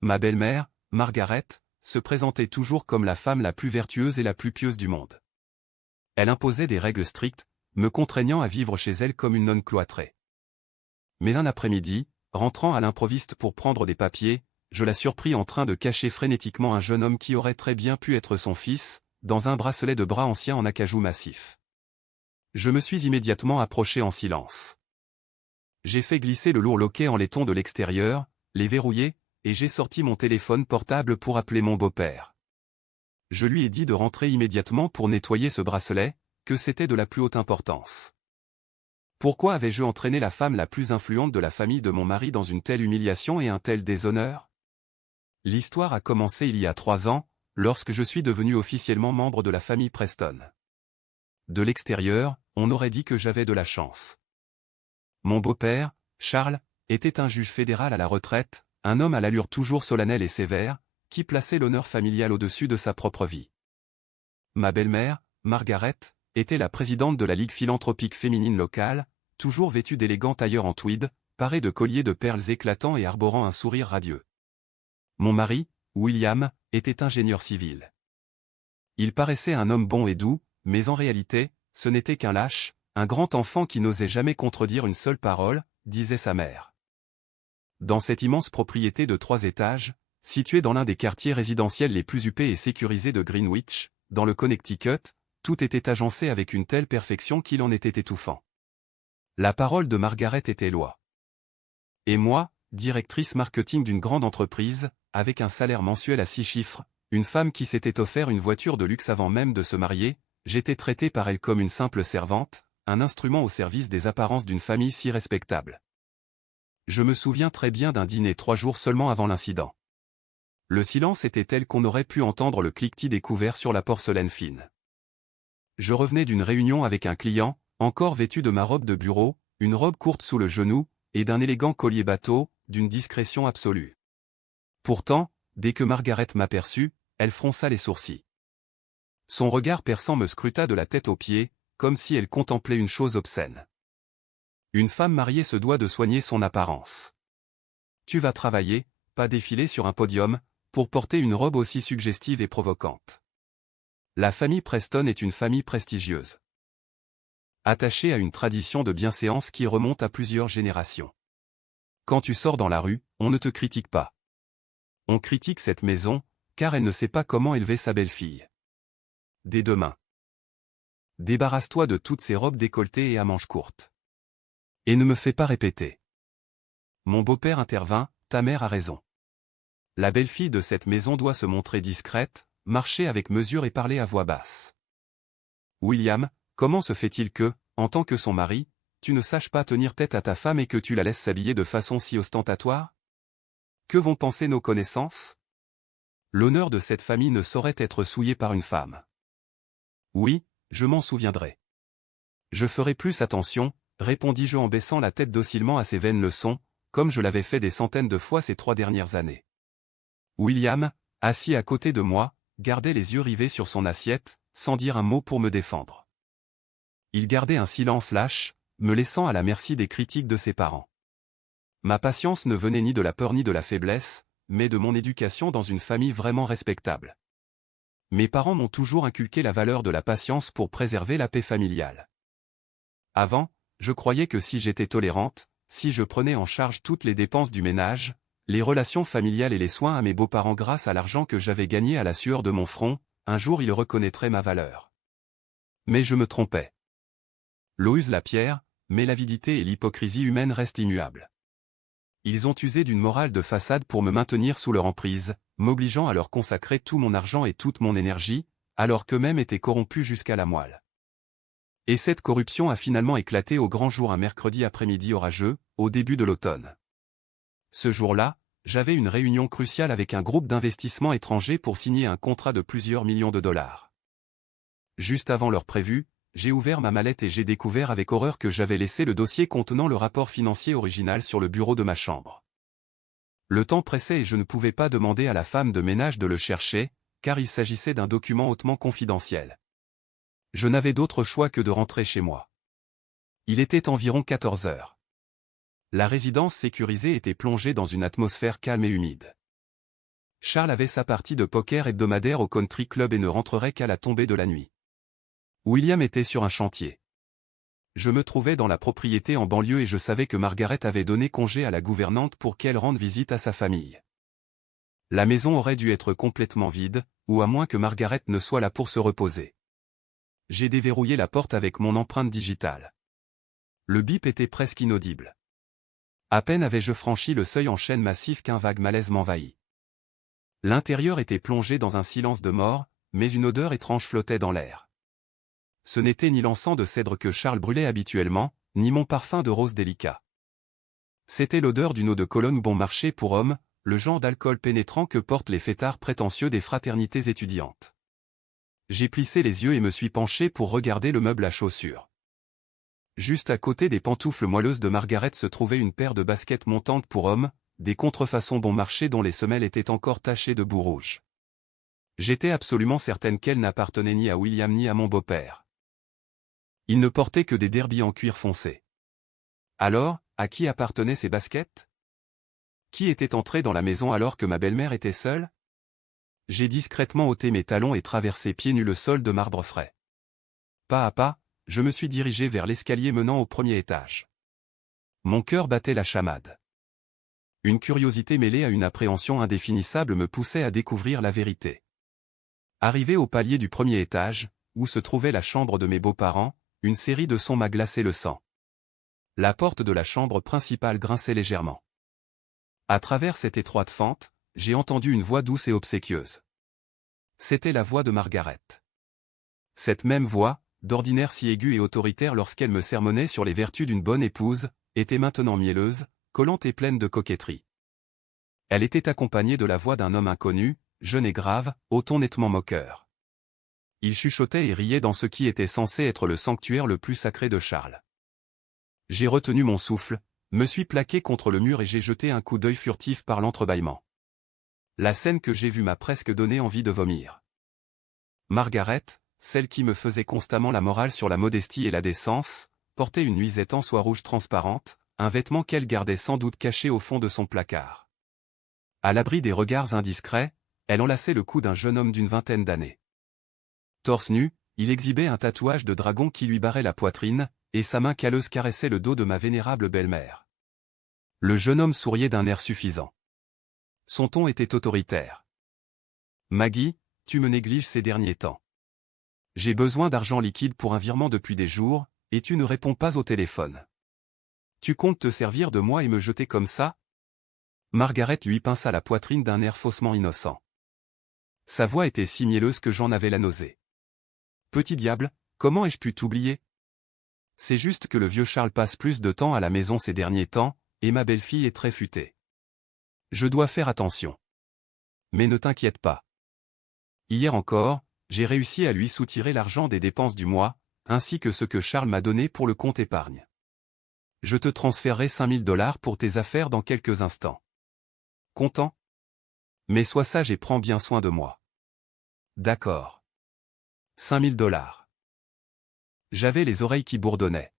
Ma belle-mère, Margaret, se présentait toujours comme la femme la plus vertueuse et la plus pieuse du monde. Elle imposait des règles strictes, me contraignant à vivre chez elle comme une nonne cloîtrée. Mais un après-midi, rentrant à l'improviste pour prendre des papiers, je la surpris en train de cacher frénétiquement un jeune homme qui aurait très bien pu être son fils, dans un bracelet de bras ancien en acajou massif. Je me suis immédiatement approché en silence. J'ai fait glisser le lourd loquet en laiton de l'extérieur, les verrouillé, et j'ai sorti mon téléphone portable pour appeler mon beau-père. Je lui ai dit de rentrer immédiatement pour nettoyer ce bracelet, que c'était de la plus haute importance. Pourquoi avais-je entraîné la femme la plus influente de la famille de mon mari dans une telle humiliation et un tel déshonneur? L'histoire a commencé il y a 3 ans, lorsque je suis devenu officiellement membre de la famille Preston. De l'extérieur, on aurait dit que j'avais de la chance. Mon beau-père, Charles, était un juge fédéral à la retraite, un homme à l'allure toujours solennelle et sévère, qui plaçait l'honneur familial au-dessus de sa propre vie. Ma belle-mère, Margaret, était la présidente de la Ligue philanthropique féminine locale, toujours vêtue d'élégants tailleurs en tweed, parée de colliers de perles éclatants et arborant un sourire radieux. Mon mari, William, était ingénieur civil. Il paraissait un homme bon et doux, mais en réalité, ce n'était qu'un lâche, un grand enfant qui n'osait jamais contredire une seule parole, disait sa mère. Dans cette immense propriété de 3 étages, située dans l'un des quartiers résidentiels les plus huppés et sécurisés de Greenwich, dans le Connecticut, tout était agencé avec une telle perfection qu'il en était étouffant. La parole de Margaret était loi. Et moi, directrice marketing d'une grande entreprise, avec un salaire mensuel à 6 chiffres, une femme qui s'était offert une voiture de luxe avant même de se marier, j'étais traité par elle comme une simple servante, un instrument au service des apparences d'une famille si respectable. Je me souviens très bien d'un dîner 3 jours seulement avant l'incident. Le silence était tel qu'on aurait pu entendre le cliquetis des couverts sur la porcelaine fine. Je revenais d'une réunion avec un client, encore vêtu de ma robe de bureau, une robe courte sous le genou, et d'un élégant collier bateau, d'une discrétion absolue. Pourtant, dès que Margaret m'aperçut, elle fronça les sourcils. Son regard perçant me scruta de la tête aux pieds, comme si elle contemplait une chose obscène. Une femme mariée se doit de soigner son apparence. Tu vas travailler, pas défiler sur un podium, pour porter une robe aussi suggestive et provocante. La famille Preston est une famille prestigieuse, attachée à une tradition de bienséance qui remonte à plusieurs générations. Quand tu sors dans la rue, on ne te critique pas. On critique cette maison, car elle ne sait pas comment élever sa belle-fille. Dès demain. Débarrasse-toi de toutes ces robes décolletées et à manches courtes. Et ne me fais pas répéter. Mon beau-père intervint, ta mère a raison. La belle-fille de cette maison doit se montrer discrète, marcher avec mesure et parler à voix basse. William, comment se fait-il que, en tant que son mari, tu ne saches pas tenir tête à ta femme et que tu la laisses s'habiller de façon si ostentatoire? Que vont penser nos connaissances? L'honneur de cette famille ne saurait être souillé par une femme. Oui, je m'en souviendrai. Je ferai plus attention, répondis-je en baissant la tête docilement à ces vaines leçons, comme je l'avais fait des centaines de fois ces 3 dernières années. William, assis à côté de moi, gardait les yeux rivés sur son assiette, sans dire un mot pour me défendre. Il gardait un silence lâche, me laissant à la merci des critiques de ses parents. Ma patience ne venait ni de la peur ni de la faiblesse, mais de mon éducation dans une famille vraiment respectable. Mes parents m'ont toujours inculqué la valeur de la patience pour préserver la paix familiale. Avant, je croyais que si j'étais tolérante, si je prenais en charge toutes les dépenses du ménage, les relations familiales et les soins à mes beaux-parents grâce à l'argent que j'avais gagné à la sueur de mon front, un jour ils reconnaîtraient ma valeur. Mais je me trompais. L'eau use la pierre, mais l'avidité et l'hypocrisie humaine restent immuables. Ils ont usé d'une morale de façade pour me maintenir sous leur emprise, m'obligeant à leur consacrer tout mon argent et toute mon énergie, alors qu'eux-mêmes étaient corrompus jusqu'à la moelle. Et cette corruption a finalement éclaté au grand jour un mercredi après-midi orageux, au début de l'automne. Ce jour-là, j'avais une réunion cruciale avec un groupe d'investissements étrangers pour signer un contrat de plusieurs millions de dollars. Juste avant l'heure prévue, j'ai ouvert ma mallette et j'ai découvert avec horreur que j'avais laissé le dossier contenant le rapport financier original sur le bureau de ma chambre. Le temps pressait et je ne pouvais pas demander à la femme de ménage de le chercher, car il s'agissait d'un document hautement confidentiel. Je n'avais d'autre choix que de rentrer chez moi. Il était environ 14 heures. La résidence sécurisée était plongée dans une atmosphère calme et humide. Charles avait sa partie de poker hebdomadaire au country club et ne rentrerait qu'à la tombée de la nuit. William était sur un chantier. Je me trouvais dans la propriété en banlieue et je savais que Margaret avait donné congé à la gouvernante pour qu'elle rende visite à sa famille. La maison aurait dû être complètement vide, ou à moins que Margaret ne soit là pour se reposer. J'ai déverrouillé la porte avec mon empreinte digitale. Le bip était presque inaudible. À peine avais-je franchi le seuil en chêne massif qu'un vague malaise m'envahit. L'intérieur était plongé dans un silence de mort, mais une odeur étrange flottait dans l'air. Ce n'était ni l'encens de cèdre que Charles brûlait habituellement, ni mon parfum de rose délicat. C'était l'odeur d'une eau de Cologne bon marché pour hommes, le genre d'alcool pénétrant que portent les fêtards prétentieux des fraternités étudiantes. J'ai plissé les yeux et me suis penché pour regarder le meuble à chaussures. Juste à côté des pantoufles moelleuses de Margaret se trouvait une paire de baskets montantes pour hommes, des contrefaçons bon marché dont les semelles étaient encore tachées de boue rouge. J'étais absolument certaine qu'elles n'appartenaient ni à William ni à mon beau-père. Il ne portait que des derbies en cuir foncé. Alors, à qui appartenaient ces baskets? Qui était entré dans la maison alors que ma belle-mère était seule? J'ai discrètement ôté mes talons et traversé pieds nus le sol de marbre frais. Pas à pas, je me suis dirigé vers l'escalier menant au premier étage. Mon cœur battait la chamade. Une curiosité mêlée à une appréhension indéfinissable me poussait à découvrir la vérité. Arrivé au palier du premier étage, où se trouvait la chambre de mes beaux-parents, une série de sons m'a glacé le sang. La porte de la chambre principale grinçait légèrement. À travers cette étroite fente, j'ai entendu une voix douce et obséquieuse. C'était la voix de Margaret. Cette même voix, d'ordinaire si aiguë et autoritaire lorsqu'elle me sermonnait sur les vertus d'une bonne épouse, était maintenant mielleuse, collante et pleine de coquetterie. Elle était accompagnée de la voix d'un homme inconnu, jeune et grave, au ton nettement moqueur. Il chuchotait et riait dans ce qui était censé être le sanctuaire le plus sacré de Charles. J'ai retenu mon souffle, me suis plaqué contre le mur et j'ai jeté un coup d'œil furtif par l'entrebâillement. La scène que j'ai vue m'a presque donné envie de vomir. Margaret, celle qui me faisait constamment la morale sur la modestie et la décence, portait une nuisette en soie rouge transparente, un vêtement qu'elle gardait sans doute caché au fond de son placard. À l'abri des regards indiscrets, elle enlaçait le cou d'un jeune homme d'une vingtaine d'années. Torse nu, il exhibait un tatouage de dragon qui lui barrait la poitrine, et sa main calleuse caressait le dos de ma vénérable belle-mère. Le jeune homme souriait d'un air suffisant. Son ton était autoritaire. « Maggie, tu me négliges ces derniers temps. J'ai besoin d'argent liquide pour un virement depuis des jours, et tu ne réponds pas au téléphone. Tu comptes te servir de moi et me jeter comme ça ?» Margaret lui pinça la poitrine d'un air faussement innocent. Sa voix était si mielleuse que j'en avais la nausée. « Petit diable, comment ai-je pu t'oublier? C'est juste que le vieux Charles passe plus de temps à la maison ces derniers temps, et ma belle-fille est très futée. Je dois faire attention. Mais ne t'inquiète pas. Hier encore, j'ai réussi à lui soutirer l'argent des dépenses du mois, ainsi que ce que Charles m'a donné pour le compte épargne. Je te transférerai 5 000 $ pour tes affaires dans quelques instants. Content? Mais sois sage et prends bien soin de moi. D'accord. 5 000 $. J'avais les oreilles qui bourdonnaient.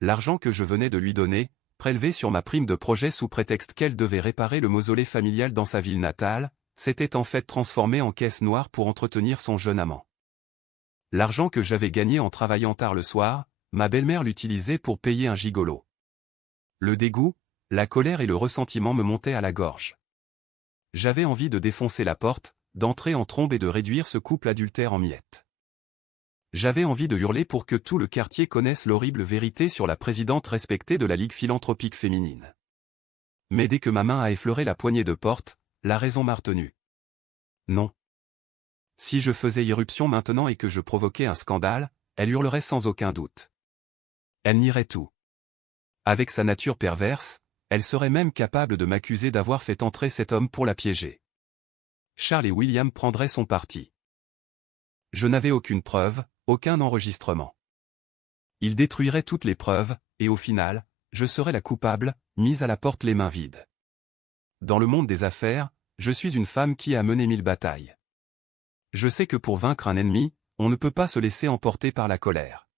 L'argent que je venais de lui donner, prélevé sur ma prime de projet sous prétexte qu'elle devait réparer le mausolée familial dans sa ville natale, s'était en fait transformé en caisse noire pour entretenir son jeune amant. L'argent que j'avais gagné en travaillant tard le soir, ma belle-mère l'utilisait pour payer un gigolo. Le dégoût, la colère et le ressentiment me montaient à la gorge. J'avais envie de défoncer la porte, d'entrer en trombe et de réduire ce couple adultère en miettes. J'avais envie de hurler pour que tout le quartier connaisse l'horrible vérité sur la présidente respectée de la Ligue philanthropique féminine. Mais dès que ma main a effleuré la poignée de porte, la raison m'a retenu. Non. Si je faisais irruption maintenant et que je provoquais un scandale, elle hurlerait sans aucun doute. Elle nierait tout. Avec sa nature perverse, elle serait même capable de m'accuser d'avoir fait entrer cet homme pour la piéger. Charles et William prendraient son parti. Je n'avais aucune preuve, aucun enregistrement. Ils détruiraient toutes les preuves, et au final, je serais la coupable, mise à la porte les mains vides. Dans le monde des affaires, je suis une femme qui a mené 1000 batailles. Je sais que pour vaincre un ennemi, on ne peut pas se laisser emporter par la colère.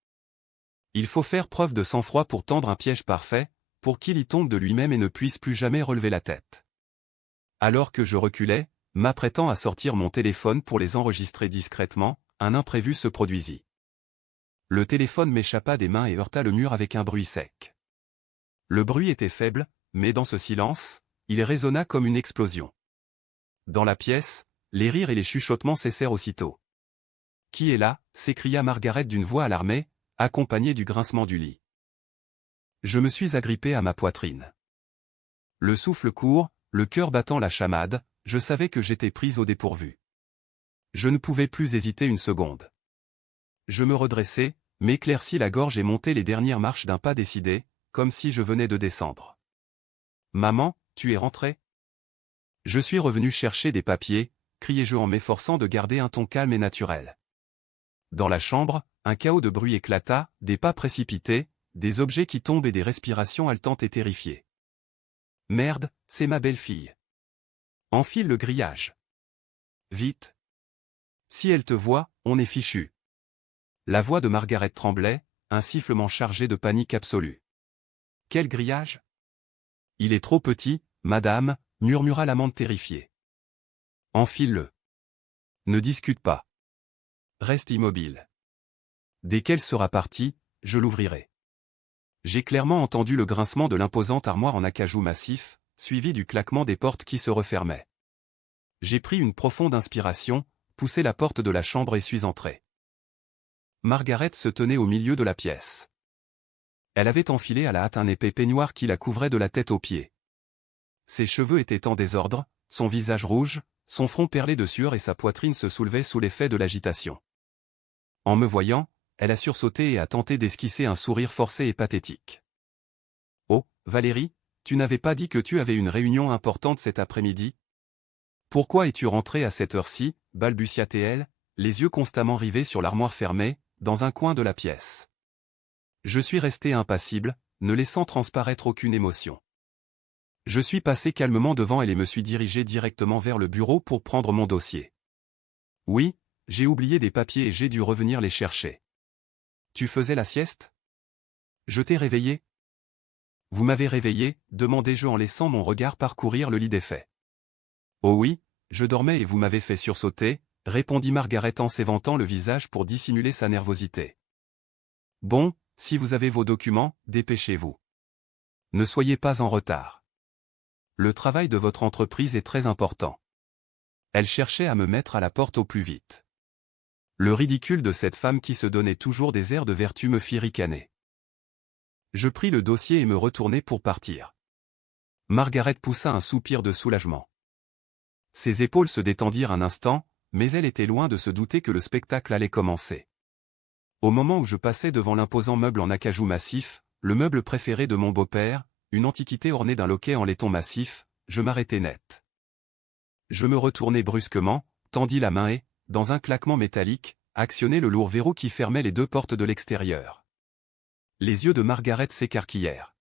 Il faut faire preuve de sang-froid pour tendre un piège parfait, pour qu'il y tombe de lui-même et ne puisse plus jamais relever la tête. Alors que je reculais, M'apprêtant à sortir mon téléphone pour les enregistrer discrètement, un imprévu se produisit. Le téléphone m'échappa des mains et heurta le mur avec un bruit sec. Le bruit était faible, mais dans ce silence, il résonna comme une explosion. Dans la pièce, les rires et les chuchotements cessèrent aussitôt. « Qui est là » s'écria Margaret d'une voix alarmée, accompagnée du grincement du lit. Je me suis agrippé à ma poitrine. Le souffle court, le cœur battant la chamade, je savais que j'étais prise au dépourvu. Je ne pouvais plus hésiter une seconde. Je me redressai, m'éclaircis la gorge et montai les dernières marches d'un pas décidé, comme si je venais de descendre. « Maman, tu es rentrée ?» Je suis revenu chercher des papiers, criai-je en m'efforçant de garder un ton calme et naturel. Dans la chambre, un chaos de bruit éclata, des pas précipités, des objets qui tombent et des respirations haletantes et terrifiées. « Merde, c'est ma belle-fille. Enfile le grillage. Vite. Si elle te voit, on est fichu. » La voix de Margaret tremblait, un sifflement chargé de panique absolue. « Quel grillage ? Il est trop petit, madame, » murmura l'amante terrifiée. « Enfile-le. Ne discute pas. Reste immobile. Dès qu'elle sera partie, je l'ouvrirai. » J'ai clairement entendu le grincement de l'imposante armoire en acajou massif, suivi du claquement des portes qui se refermaient. J'ai pris une profonde inspiration, poussé la porte de la chambre et suis entré. Margaret se tenait au milieu de la pièce. Elle avait enfilé à la hâte un épais peignoir qui la couvrait de la tête aux pieds. Ses cheveux étaient en désordre, son visage rouge, son front perlé de sueur et sa poitrine se soulevaient sous l'effet de l'agitation. En me voyant, elle a sursauté et a tenté d'esquisser un sourire forcé et pathétique. « Oh, Valérie, tu n'avais pas dit que tu avais une réunion importante cet après-midi ? Pourquoi es-tu rentrée à cette heure-ci » balbutia-t-elle, les yeux constamment rivés sur l'armoire fermée, dans un coin de la pièce. Je suis resté impassible, ne laissant transparaître aucune émotion. Je suis passé calmement devant elle et me suis dirigé directement vers le bureau pour prendre mon dossier. Oui, j'ai oublié des papiers et j'ai dû revenir les chercher. Tu faisais la sieste ? Je t'ai réveillé ? Vous m'avez réveillé, demandai-je en laissant mon regard parcourir le lit défait. Oh oui, je dormais et vous m'avez fait sursauter, répondit Margaret en s'éventant le visage pour dissimuler sa nervosité. Bon, si vous avez vos documents, dépêchez-vous. Ne soyez pas en retard. Le travail de votre entreprise est très important. Elle cherchait à me mettre à la porte au plus vite. Le ridicule de cette femme qui se donnait toujours des airs de vertu me fit ricaner. Je pris le dossier et me retournai pour partir. Margaret poussa un soupir de soulagement. Ses épaules se détendirent un instant, mais elle était loin de se douter que le spectacle allait commencer. Au moment où je passais devant l'imposant meuble en acajou massif, le meuble préféré de mon beau-père, une antiquité ornée d'un loquet en laiton massif, je m'arrêtai net. Je me retournai brusquement, tendis la main et, dans un claquement métallique, actionnai le lourd verrou qui fermait les deux portes de l'extérieur. Les yeux de Margaret s'écarquillèrent.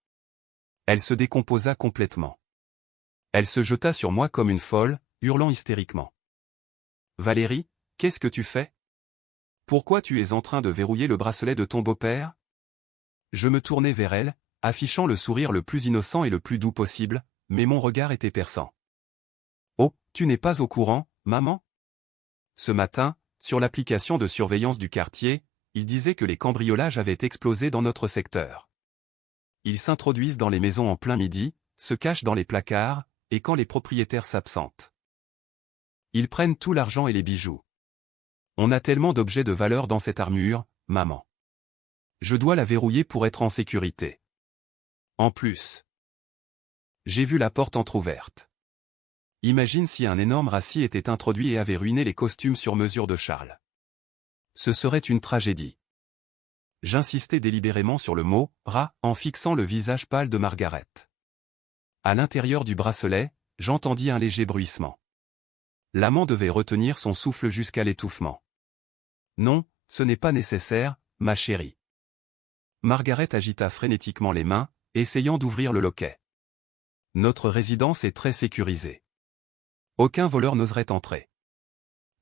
Elle se décomposa complètement. Elle se jeta sur moi comme une folle, hurlant hystériquement. « Valérie, qu'est-ce que tu fais ? Pourquoi tu es en train de verrouiller le bracelet de ton beau-père » Je me tournai vers elle, affichant le sourire le plus innocent et le plus doux possible, mais mon regard était perçant. « Oh, tu n'es pas au courant, maman ? Ce matin, sur l'application de surveillance du quartier, il disait que les cambriolages avaient explosé dans notre secteur. Ils s'introduisent dans les maisons en plein midi, se cachent dans les placards, et quand les propriétaires s'absentent. Ils prennent tout l'argent et les bijoux. On a tellement d'objets de valeur dans cette armure, maman. Je dois la verrouiller pour être en sécurité. En plus, j'ai vu la porte entr'ouverte. Imagine si un énorme racis était introduit et avait ruiné les costumes sur mesure de Charles. Ce serait une tragédie. J'insistai délibérément sur le mot « rat » en fixant le visage pâle de Margaret. À l'intérieur du bracelet, j'entendis un léger bruissement. L'amant devait retenir son souffle jusqu'à l'étouffement. « Non, ce n'est pas nécessaire, ma chérie. » Margaret agita frénétiquement les mains, essayant d'ouvrir le loquet. « Notre résidence est très sécurisée. Aucun voleur n'oserait entrer.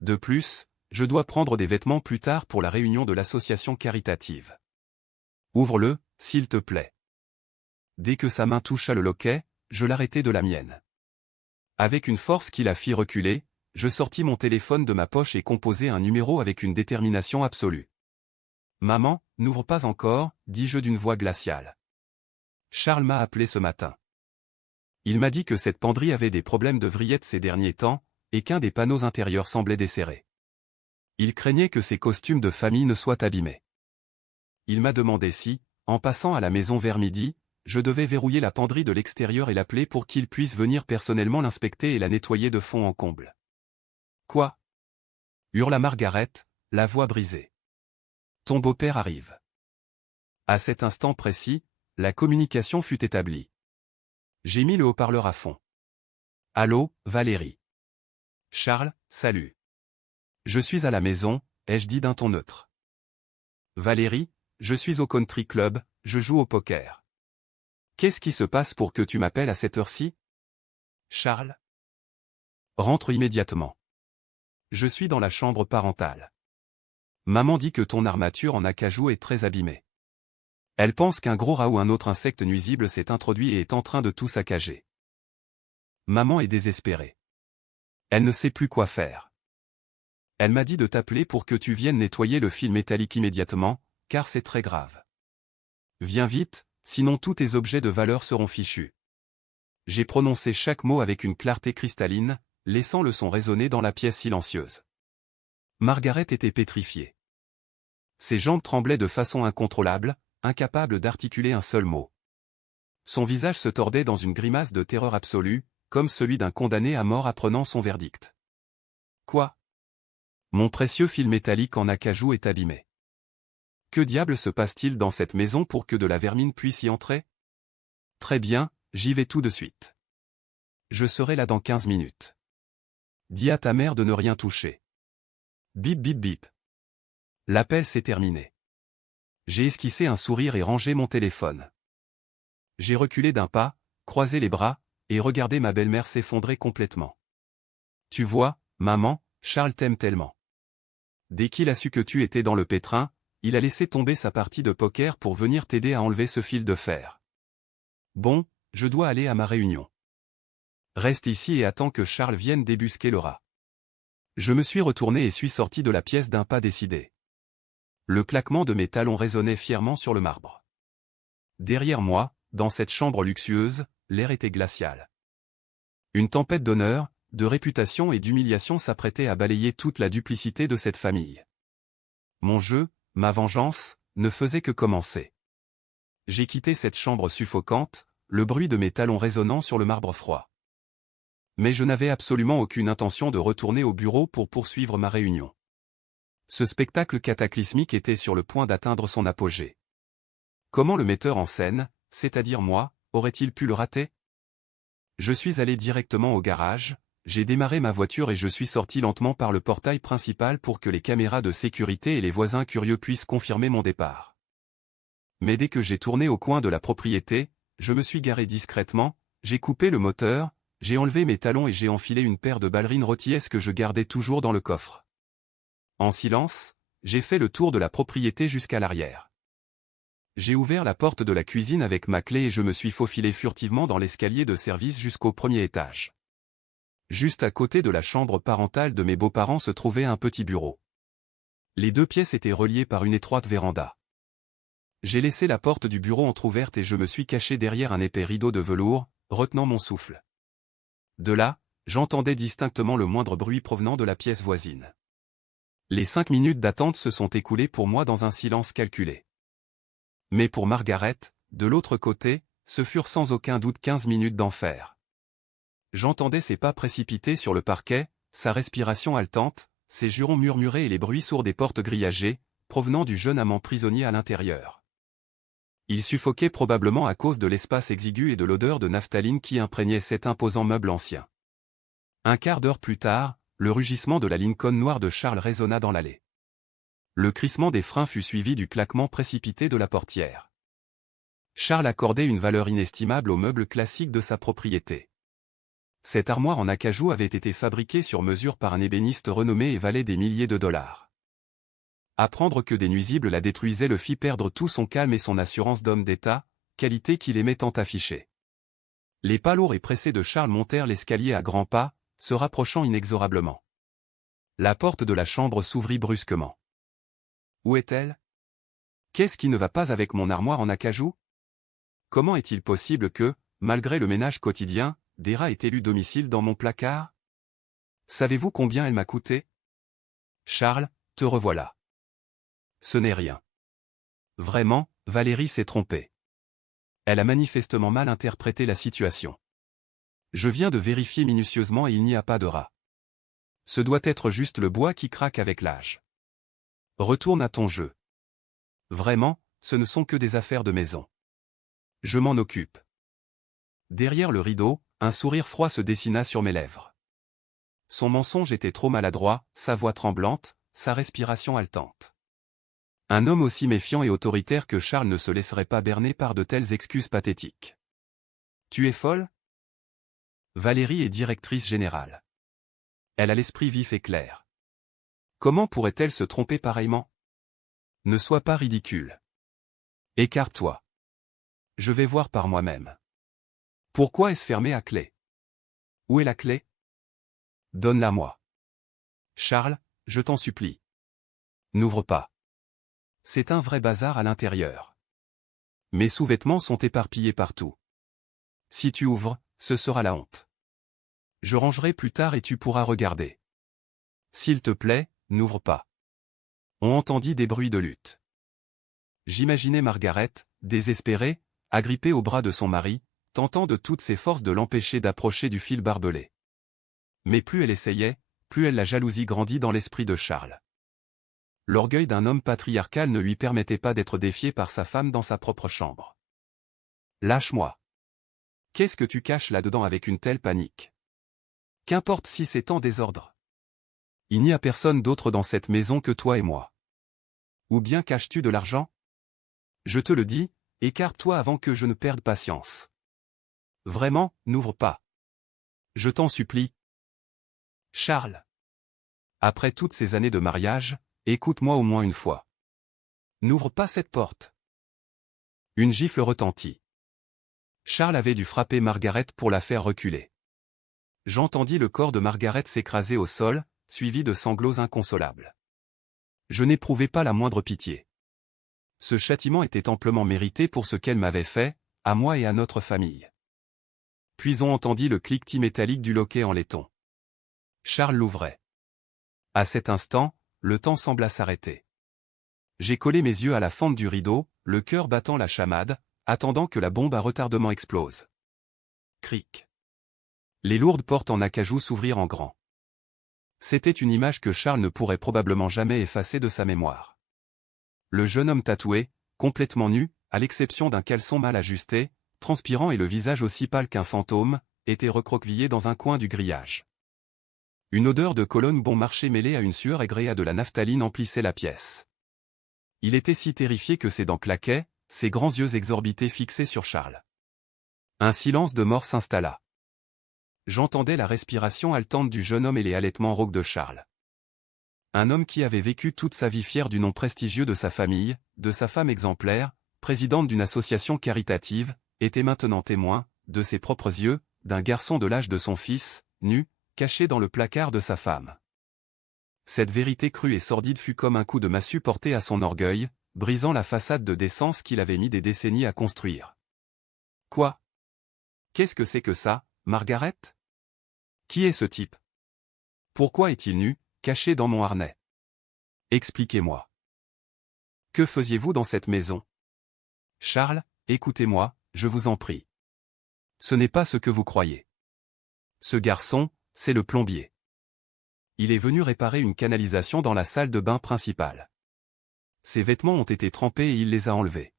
De plus, je dois prendre des vêtements plus tard pour la réunion de l'association caritative. Ouvre-le, s'il te plaît. » Dès que sa main toucha le loquet, je l'arrêtai de la mienne. Avec une force qui la fit reculer, je sortis mon téléphone de ma poche et composai un numéro avec une détermination absolue. « Maman, n'ouvre pas encore, dis-je d'une voix glaciale. Charles m'a appelé ce matin. Il m'a dit que cette penderie avait des problèmes de vrillettes ces derniers temps, et qu'un des panneaux intérieurs semblait desserré. Il craignait que ses costumes de famille ne soient abîmés. Il m'a demandé si, en passant à la maison vers midi, je devais verrouiller la penderie de l'extérieur et l'appeler pour qu'il puisse venir personnellement l'inspecter et la nettoyer de fond en comble. »« Quoi ?» hurla Margaret, la voix brisée. « Ton beau-père arrive. » À cet instant précis, la communication fut établie. J'ai mis le haut-parleur à fond. « Allô, Valérie. »« Charles, salut. Je suis à la maison, ai-je dit d'un ton neutre. »« Valérie, je suis au country club, je joue au poker. Qu'est-ce qui se passe pour que tu m'appelles à cette heure-ci ? » ?»« Charles. Rentre immédiatement. Je suis dans la chambre parentale. Maman dit que ton armature en acajou est très abîmée. Elle pense qu'un gros rat ou un autre insecte nuisible s'est introduit et est en train de tout saccager. Maman est désespérée. Elle ne sait plus quoi faire. Elle m'a dit de t'appeler pour que tu viennes nettoyer le fil métallique immédiatement, car c'est très grave. Viens vite, sinon tous tes objets de valeur seront fichus. J'ai prononcé chaque mot avec une clarté cristalline, laissant le son résonner dans la pièce silencieuse. Margaret était pétrifiée. Ses jambes tremblaient de façon incontrôlable, incapable d'articuler un seul mot. Son visage se tordait dans une grimace de terreur absolue, comme celui d'un condamné à mort apprenant son verdict. Quoi ? Mon précieux fil métallique en acajou est abîmé. Que diable se passe-t-il dans cette maison pour que de la vermine puisse y entrer ? Très bien, j'y vais tout de suite. Je serai là dans 15 minutes. Dis à ta mère de ne rien toucher. Bip bip bip. L'appel s'est terminé. J'ai esquissé un sourire et rangé mon téléphone. J'ai reculé d'un pas, croisé les bras, et regardé ma belle-mère s'effondrer complètement. Tu vois, maman, Charles t'aime tellement. Dès qu'il a su que tu étais dans le pétrin, il a laissé tomber sa partie de poker pour venir t'aider à enlever ce fil de fer. Bon, je dois aller à ma réunion. Reste ici et attends que Charles vienne débusquer le rat. Je me suis retourné et suis sorti de la pièce d'un pas décidé. Le claquement de mes talons résonnait fièrement sur le marbre. Derrière moi, dans cette chambre luxueuse, l'air était glacial. Une tempête d'honneur, de réputation et d'humiliation s'apprêtait à balayer toute la duplicité de cette famille. Mon jeu, ma vengeance, ne faisait que commencer. J'ai quitté cette chambre suffocante, le bruit de mes talons résonnant sur le marbre froid. Mais je n'avais absolument aucune intention de retourner au bureau pour poursuivre ma réunion. Ce spectacle cataclysmique était sur le point d'atteindre son apogée. Comment le metteur en scène, c'est-à-dire moi, aurait-il pu le rater ? Je suis allé directement au garage, j'ai démarré ma voiture et je suis sorti lentement par le portail principal pour que les caméras de sécurité et les voisins curieux puissent confirmer mon départ. Mais dès que j'ai tourné au coin de la propriété, je me suis garé discrètement, j'ai coupé le moteur, j'ai enlevé mes talons et j'ai enfilé une paire de ballerines rôtilleuses que je gardais toujours dans le coffre. En silence, j'ai fait le tour de la propriété jusqu'à l'arrière. J'ai ouvert la porte de la cuisine avec ma clé et je me suis faufilé furtivement dans l'escalier de service jusqu'au premier étage. Juste à côté de la chambre parentale de mes beaux-parents se trouvait un petit bureau. Les deux pièces étaient reliées par une étroite véranda. J'ai laissé la porte du bureau entr'ouverte et je me suis caché derrière un épais rideau de velours, retenant mon souffle. De là, j'entendais distinctement le moindre bruit provenant de la pièce voisine. Les 5 minutes d'attente se sont écoulées pour moi dans un silence calculé. Mais pour Margaret, de l'autre côté, ce furent sans aucun doute 15 minutes d'enfer. J'entendais ses pas précipités sur le parquet, sa respiration haletante, ses jurons murmurés et les bruits sourds des portes grillagées, provenant du jeune amant prisonnier à l'intérieur. Il suffoquait probablement à cause de l'espace exigu et de l'odeur de naphtaline qui imprégnait cet imposant meuble ancien. Un quart d'heure plus tard, le rugissement de la Lincoln noire de Charles résonna dans l'allée. Le crissement des freins fut suivi du claquement précipité de la portière. Charles accordait une valeur inestimable aux meubles classiques de sa propriété. Cette armoire en acajou avait été fabriquée sur mesure par un ébéniste renommé et valait des milliers de dollars. Apprendre que des nuisibles la détruisaient le fit perdre tout son calme et son assurance d'homme d'État, qualité qu'il aimait tant afficher. Les pas lourds et pressés de Charles montèrent l'escalier à grands pas, se rapprochant inexorablement. La porte de la chambre s'ouvrit brusquement. Où est-elle? Qu'est-ce qui ne va pas avec mon armoire en acajou? Comment est-il possible que, malgré le ménage quotidien, des rats aient élu domicile dans mon placard? Savez-vous combien elle m'a coûté? Charles, te revoilà. Ce n'est rien. Vraiment, Valérie s'est trompée. Elle a manifestement mal interprété la situation. Je viens de vérifier minutieusement et il n'y a pas de rat. Ce doit être juste le bois qui craque avec l'âge. Retourne à ton jeu. Vraiment, ce ne sont que des affaires de maison. Je m'en occupe. Derrière le rideau, un sourire froid se dessina sur mes lèvres. Son mensonge était trop maladroit, sa voix tremblante, sa respiration haletante. Un homme aussi méfiant et autoritaire que Charles ne se laisserait pas berner par de telles excuses pathétiques. Tu es folle? Valérie est directrice générale. Elle a l'esprit vif et clair. Comment pourrait-elle se tromper pareillement? Ne sois pas ridicule. Écarte-toi. Je vais voir par moi-même. Pourquoi est-ce fermé à clé? Où est la clé? Donne-la-moi. Charles, je t'en supplie. N'ouvre pas. C'est un vrai bazar à l'intérieur. Mes sous-vêtements sont éparpillés partout. Si tu ouvres, ce sera la honte. Je rangerai plus tard et tu pourras regarder. S'il te plaît, n'ouvre pas. On entendit des bruits de lutte. J'imaginais Margaret, désespérée, agrippée au bras de son mari, tentant de toutes ses forces de l'empêcher d'approcher du fil barbelé. Mais plus elle essayait, plus la jalousie grandit dans l'esprit de Charles. L'orgueil d'un homme patriarcal ne lui permettait pas d'être défié par sa femme dans sa propre chambre. Lâche-moi. Qu'est-ce que tu caches là-dedans avec une telle panique? Qu'importe si c'est en désordre. Il n'y a personne d'autre dans cette maison que toi et moi. Ou bien caches-tu de l'argent? Je te le dis, écarte-toi avant que je ne perde patience. Vraiment, n'ouvre pas. Je t'en supplie. Charles. Après toutes ces années de mariage, écoute-moi au moins une fois. N'ouvre pas cette porte. Une gifle retentit. Charles avait dû frapper Margaret pour la faire reculer. J'entendis le corps de Margaret s'écraser au sol, suivi de sanglots inconsolables. Je n'éprouvais pas la moindre pitié. Ce châtiment était amplement mérité pour ce qu'elle m'avait fait, à moi et à notre famille. Puis on entendit le cliquetis métallique du loquet en laiton. Charles l'ouvrait. À cet instant, le temps sembla s'arrêter. J'ai collé mes yeux à la fente du rideau, le cœur battant la chamade, attendant que la bombe à retardement explose. Cric. Les lourdes portes en acajou s'ouvrirent en grand. C'était une image que Charles ne pourrait probablement jamais effacer de sa mémoire. Le jeune homme tatoué, complètement nu, à l'exception d'un caleçon mal ajusté, transpirant et le visage aussi pâle qu'un fantôme, était recroquevillé dans un coin du grillage. Une odeur de colonne bon marché mêlée à une sueur aigréée à de la naphtaline emplissait la pièce. Il était si terrifié que ses dents claquaient, ses grands yeux exorbités fixés sur Charles. Un silence de mort s'installa. J'entendais la respiration haletante du jeune homme et les halètements rauques de Charles. Un homme qui avait vécu toute sa vie fier du nom prestigieux de sa famille, de sa femme exemplaire, présidente d'une association caritative, était maintenant témoin, de ses propres yeux, d'un garçon de l'âge de son fils, nu, caché dans le placard de sa femme. Cette vérité crue et sordide fut comme un coup de massue porté à son orgueil, brisant la façade de décence qu'il avait mis des décennies à construire. Quoi? Qu'est-ce que c'est que ça, Margaret? Qui est ce type? Pourquoi est-il nu, caché dans mon harnais? Expliquez-moi. Que faisiez-vous dans cette maison? Charles, écoutez-moi, je vous en prie. Ce n'est pas ce que vous croyez. Ce garçon, c'est le plombier. Il est venu réparer une canalisation dans la salle de bain principale. Ses vêtements ont été trempés et il les a enlevés.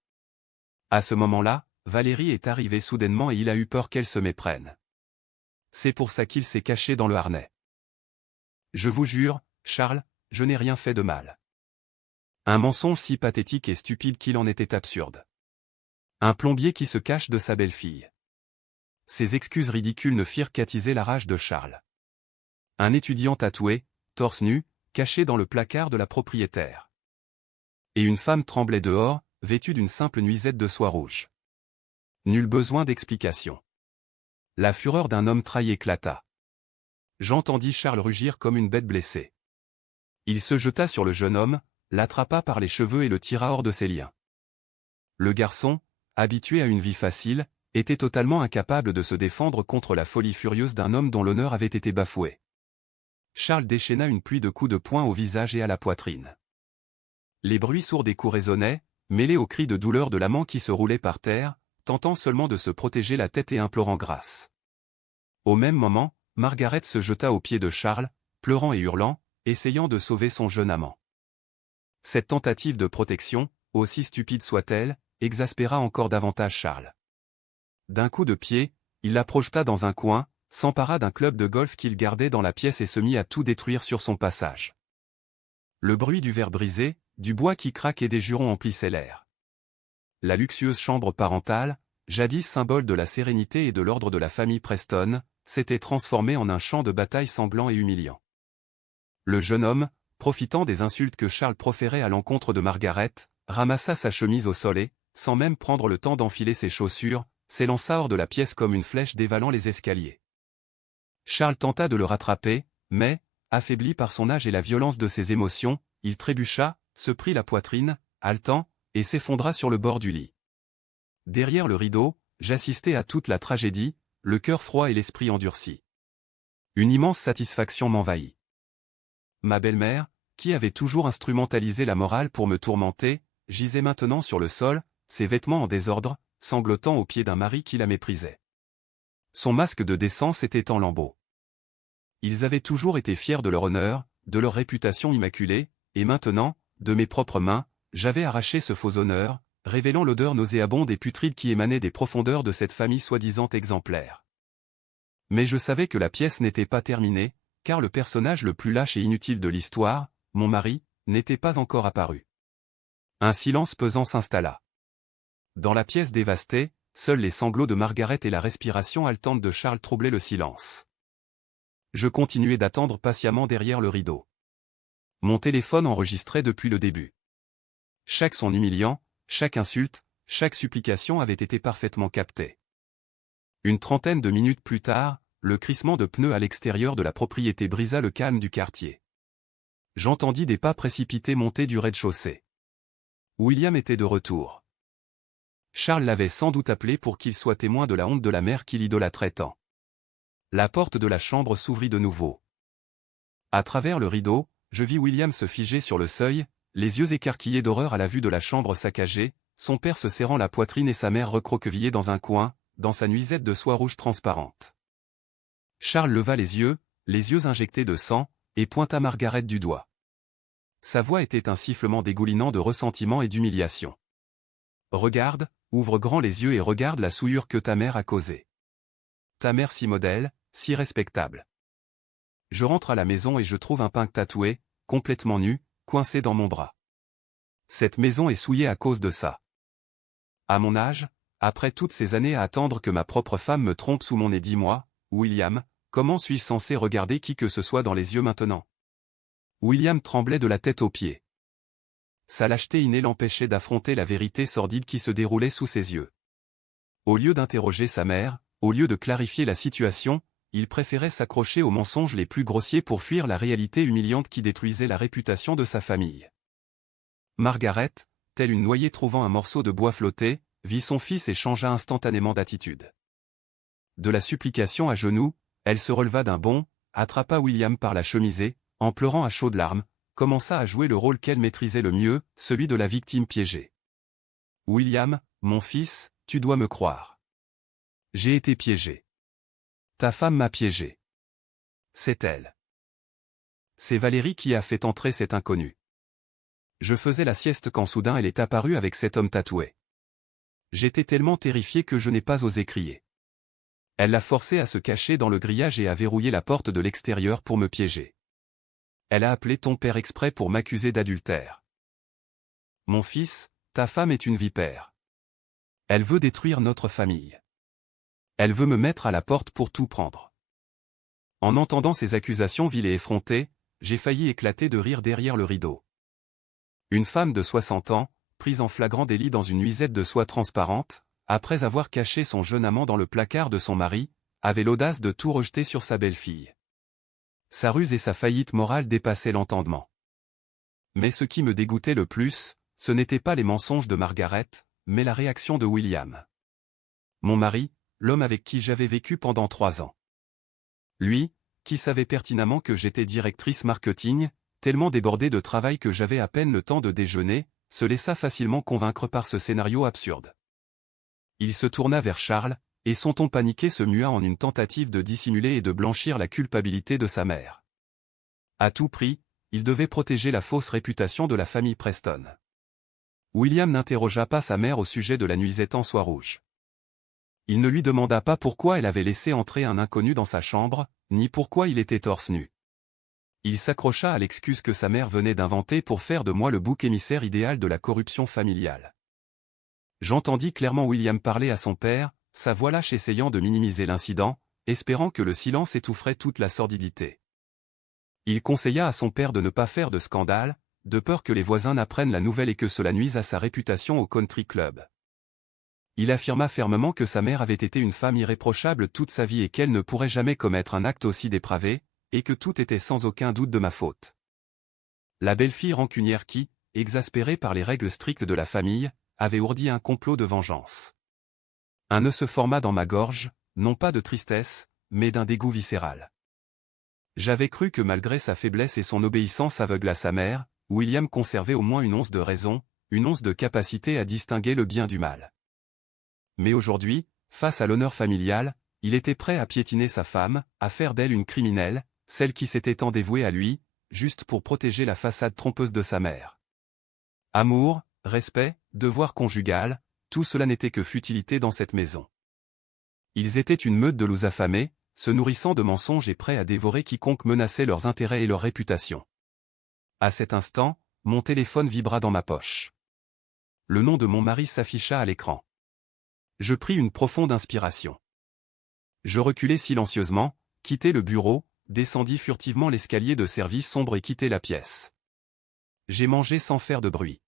À ce moment-là, Valérie est arrivée soudainement et il a eu peur qu'elle se méprenne. C'est pour ça qu'il s'est caché dans le harnais. Je vous jure, Charles, je n'ai rien fait de mal. Un mensonge si pathétique et stupide qu'il en était absurde. Un plombier qui se cache de sa belle-fille. Ces excuses ridicules ne firent qu'attiser la rage de Charles. Un étudiant tatoué, torse nu, caché dans le placard de la propriétaire. Et une femme tremblait dehors, vêtue d'une simple nuisette de soie rouge. Nul besoin d'explication. La fureur d'un homme trahi éclata. J'entendis Charles rugir comme une bête blessée. Il se jeta sur le jeune homme, l'attrapa par les cheveux et le tira hors de ses liens. Le garçon, habitué à une vie facile, était totalement incapable de se défendre contre la folie furieuse d'un homme dont l'honneur avait été bafoué. Charles déchaîna une pluie de coups de poing au visage et à la poitrine. Les bruits sourds des coups résonnaient, mêlés aux cris de douleur de l'amant qui se roulait par terre, tentant seulement de se protéger la tête et implorant grâce. Au même moment, Margaret se jeta aux pieds de Charles, pleurant et hurlant, essayant de sauver son jeune amant. Cette tentative de protection, aussi stupide soit-elle, exaspéra encore davantage Charles. D'un coup de pied, il la projeta dans un coin, s'empara d'un club de golf qu'il gardait dans la pièce et se mit à tout détruire sur son passage. Le bruit du verre brisé, du bois qui craque et des jurons emplissaient l'air. La luxueuse chambre parentale, jadis symbole de la sérénité et de l'ordre de la famille Preston, s'était transformée en un champ de bataille sanglant et humiliant. Le jeune homme, profitant des insultes que Charles proférait à l'encontre de Margaret, ramassa sa chemise au sol et, sans même prendre le temps d'enfiler ses chaussures, s'élança hors de la pièce comme une flèche dévalant les escaliers. Charles tenta de le rattraper, mais, affaibli par son âge et la violence de ses émotions, il trébucha, se prit la poitrine, haletant, et s'effondra sur le bord du lit. Derrière le rideau, j'assistais à toute la tragédie, le cœur froid et l'esprit endurci. Une immense satisfaction m'envahit. Ma belle-mère, qui avait toujours instrumentalisé la morale pour me tourmenter, gisait maintenant sur le sol, ses vêtements en désordre, sanglotant aux pieds d'un mari qui la méprisait. Son masque de décence était en lambeaux. Ils avaient toujours été fiers de leur honneur, de leur réputation immaculée, et maintenant, de mes propres mains, j'avais arraché ce faux honneur, révélant l'odeur nauséabonde et putride qui émanait des profondeurs de cette famille soi-disant exemplaire. Mais je savais que la pièce n'était pas terminée, car le personnage le plus lâche et inutile de l'histoire, mon mari, n'était pas encore apparu. Un silence pesant s'installa. Dans la pièce dévastée, seuls les sanglots de Margaret et la respiration haletante de Charles troublaient le silence. Je continuais d'attendre patiemment derrière le rideau. Mon téléphone enregistrait depuis le début. Chaque son humiliant, chaque insulte, chaque supplication avait été parfaitement captée. Une trentaine de minutes plus tard, le crissement de pneus à l'extérieur de la propriété brisa le calme du quartier. J'entendis des pas précipités monter du rez-de-chaussée. William était de retour. Charles l'avait sans doute appelé pour qu'il soit témoin de la honte de la mère qu'il idolâtrait tant. La porte de la chambre s'ouvrit de nouveau. À travers le rideau, je vis William se figer sur le seuil, les yeux écarquillés d'horreur à la vue de la chambre saccagée, son père se serrant la poitrine et sa mère recroquevillée dans un coin, dans sa nuisette de soie rouge transparente. Charles leva les yeux injectés de sang, et pointa Margaret du doigt. Sa voix était un sifflement dégoulinant de ressentiment et d'humiliation. « Regarde, ouvre grand les yeux et regarde la souillure que ta mère a causée. Ta mère si modèle, si respectable. Je rentre à la maison et je trouve un punk tatoué, complètement nu, coincé dans mon bras. Cette maison est souillée à cause de ça. À mon âge, après toutes ces années à attendre que ma propre femme me trompe sous mon nez, dis-moi, William, comment suis-je censé regarder qui que ce soit dans les yeux maintenant ? » William tremblait de la tête aux pieds. Sa lâcheté innée l'empêchait d'affronter la vérité sordide qui se déroulait sous ses yeux. Au lieu d'interroger sa mère, au lieu de clarifier la situation, il préférait s'accrocher aux mensonges les plus grossiers pour fuir la réalité humiliante qui détruisait la réputation de sa famille. Margaret, telle une noyée trouvant un morceau de bois flotté, vit son fils et changea instantanément d'attitude. De la supplication à genoux, elle se releva d'un bond, attrapa William par la chemisée, en pleurant à chaudes larmes, commença à jouer le rôle qu'elle maîtrisait le mieux, celui de la victime piégée. « William, mon fils, tu dois me croire. J'ai été piégé. Ta femme m'a piégé. C'est elle. C'est Valérie qui a fait entrer cet inconnu. Je faisais la sieste quand soudain elle est apparue avec cet homme tatoué. J'étais tellement terrifié que je n'ai pas osé crier. Elle l'a forcé à se cacher dans le grillage et à verrouiller la porte de l'extérieur pour me piéger. Elle a appelé ton père exprès pour m'accuser d'adultère. Mon fils, ta femme est une vipère. Elle veut détruire notre famille. Elle veut me mettre à la porte pour tout prendre. » En entendant ces accusations viles et effrontées, j'ai failli éclater de rire derrière le rideau. Une femme de 60 ans, prise en flagrant délit dans une nuisette de soie transparente, après avoir caché son jeune amant dans le placard de son mari, avait l'audace de tout rejeter sur sa belle-fille. Sa ruse et sa faillite morale dépassaient l'entendement. Mais ce qui me dégoûtait le plus, ce n'étaient pas les mensonges de Margaret, mais la réaction de William. Mon mari, l'homme avec qui j'avais vécu pendant 3 ans. Lui, qui savait pertinemment que j'étais directrice marketing, tellement débordé de travail que j'avais à peine le temps de déjeuner, se laissa facilement convaincre par ce scénario absurde. Il se tourna vers Charles, et son ton paniqué se mua en une tentative de dissimuler et de blanchir la culpabilité de sa mère. À tout prix, il devait protéger la fausse réputation de la famille Preston. William n'interrogea pas sa mère au sujet de la nuisette en soie rouge. Il ne lui demanda pas pourquoi elle avait laissé entrer un inconnu dans sa chambre, ni pourquoi il était torse nu. Il s'accrocha à l'excuse que sa mère venait d'inventer pour faire de moi le bouc émissaire idéal de la corruption familiale. J'entendis clairement William parler à son père, sa voix lâche essayant de minimiser l'incident, espérant que le silence étoufferait toute la sordidité. Il conseilla à son père de ne pas faire de scandale, de peur que les voisins n'apprennent la nouvelle et que cela nuise à sa réputation au country club. Il affirma fermement que sa mère avait été une femme irréprochable toute sa vie et qu'elle ne pourrait jamais commettre un acte aussi dépravé, et que tout était sans aucun doute de ma faute. La belle-fille rancunière qui, exaspérée par les règles strictes de la famille, avait ourdi un complot de vengeance. Un nœud se forma dans ma gorge, non pas de tristesse, mais d'un dégoût viscéral. J'avais cru que malgré sa faiblesse et son obéissance aveugle à sa mère, William conservait au moins une once de raison, une once de capacité à distinguer le bien du mal. Mais aujourd'hui, face à l'honneur familial, il était prêt à piétiner sa femme, à faire d'elle une criminelle, celle qui s'était tant dévouée à lui, juste pour protéger la façade trompeuse de sa mère. Amour, respect, devoir conjugal, tout cela n'était que futilité dans cette maison. Ils étaient une meute de loups affamés, se nourrissant de mensonges et prêts à dévorer quiconque menaçait leurs intérêts et leur réputation. À cet instant, mon téléphone vibra dans ma poche. Le nom de mon mari s'afficha à l'écran. Je pris une profonde inspiration. Je reculai silencieusement, quittai le bureau, descendis furtivement l'escalier de service sombre et quittai la pièce. J'ai mangé sans faire de bruit.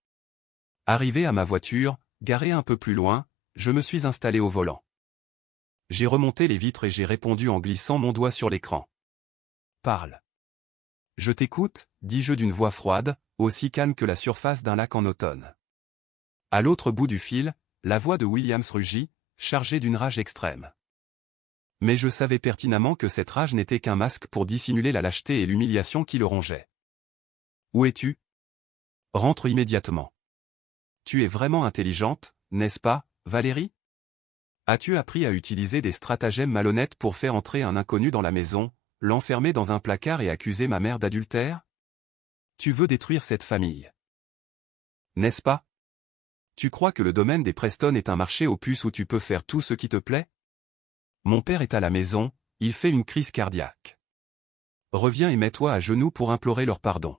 Arrivé à ma voiture, garée un peu plus loin, je me suis installé au volant. J'ai remonté les vitres et j'ai répondu en glissant mon doigt sur l'écran. Parle. Je t'écoute, dis-je d'une voix froide, aussi calme que la surface d'un lac en automne. À l'autre bout du fil, la voix de Williams rugit, chargée d'une rage extrême. Mais je savais pertinemment que cette rage n'était qu'un masque pour dissimuler la lâcheté et l'humiliation qui le rongeaient. Où es-tu? Rentre immédiatement. Tu es vraiment intelligente, n'est-ce pas, Valérie? As-tu appris à utiliser des stratagèmes malhonnêtes pour faire entrer un inconnu dans la maison, l'enfermer dans un placard et accuser ma mère d'adultère? Tu veux détruire cette famille. N'est-ce pas? Tu crois que le domaine des Preston est un marché aux puces où tu peux faire tout ce qui te plaît? Mon père est à la maison, il fait une crise cardiaque. Reviens et mets-toi à genoux pour implorer leur pardon.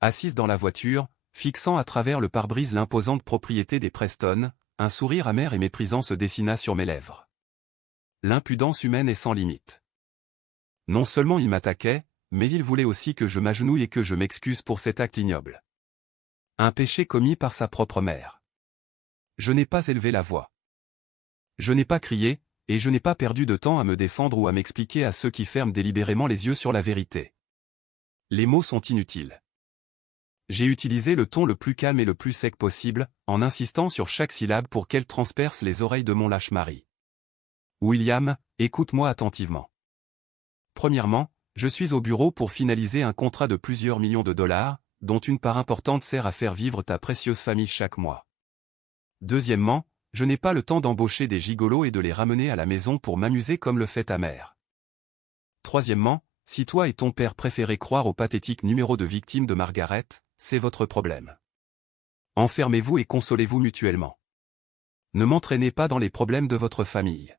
Assise dans la voiture, fixant à travers le pare-brise l'imposante propriété des Preston, un sourire amer et méprisant se dessina sur mes lèvres. L'impudence humaine est sans limite. Non seulement il m'attaquait, mais il voulait aussi que je m'agenouille et que je m'excuse pour cet acte ignoble. Un péché commis par sa propre mère. Je n'ai pas élevé la voix. Je n'ai pas crié, et je n'ai pas perdu de temps à me défendre ou à m'expliquer à ceux qui ferment délibérément les yeux sur la vérité. Les mots sont inutiles. J'ai utilisé le ton le plus calme et le plus sec possible, en insistant sur chaque syllabe pour qu'elle transperce les oreilles de mon lâche mari. William, écoute-moi attentivement. Premièrement, je suis au bureau pour finaliser un contrat de plusieurs millions de dollars, dont une part importante sert à faire vivre ta précieuse famille chaque mois. Deuxièmement, je n'ai pas le temps d'embaucher des gigolos et de les ramener à la maison pour m'amuser comme le fait ta mère. Troisièmement, si toi et ton père préférez croire au pathétique numéro de victime de Margaret, c'est votre problème. Enfermez-vous et consolez-vous mutuellement. Ne m'entraînez pas dans les problèmes de votre famille.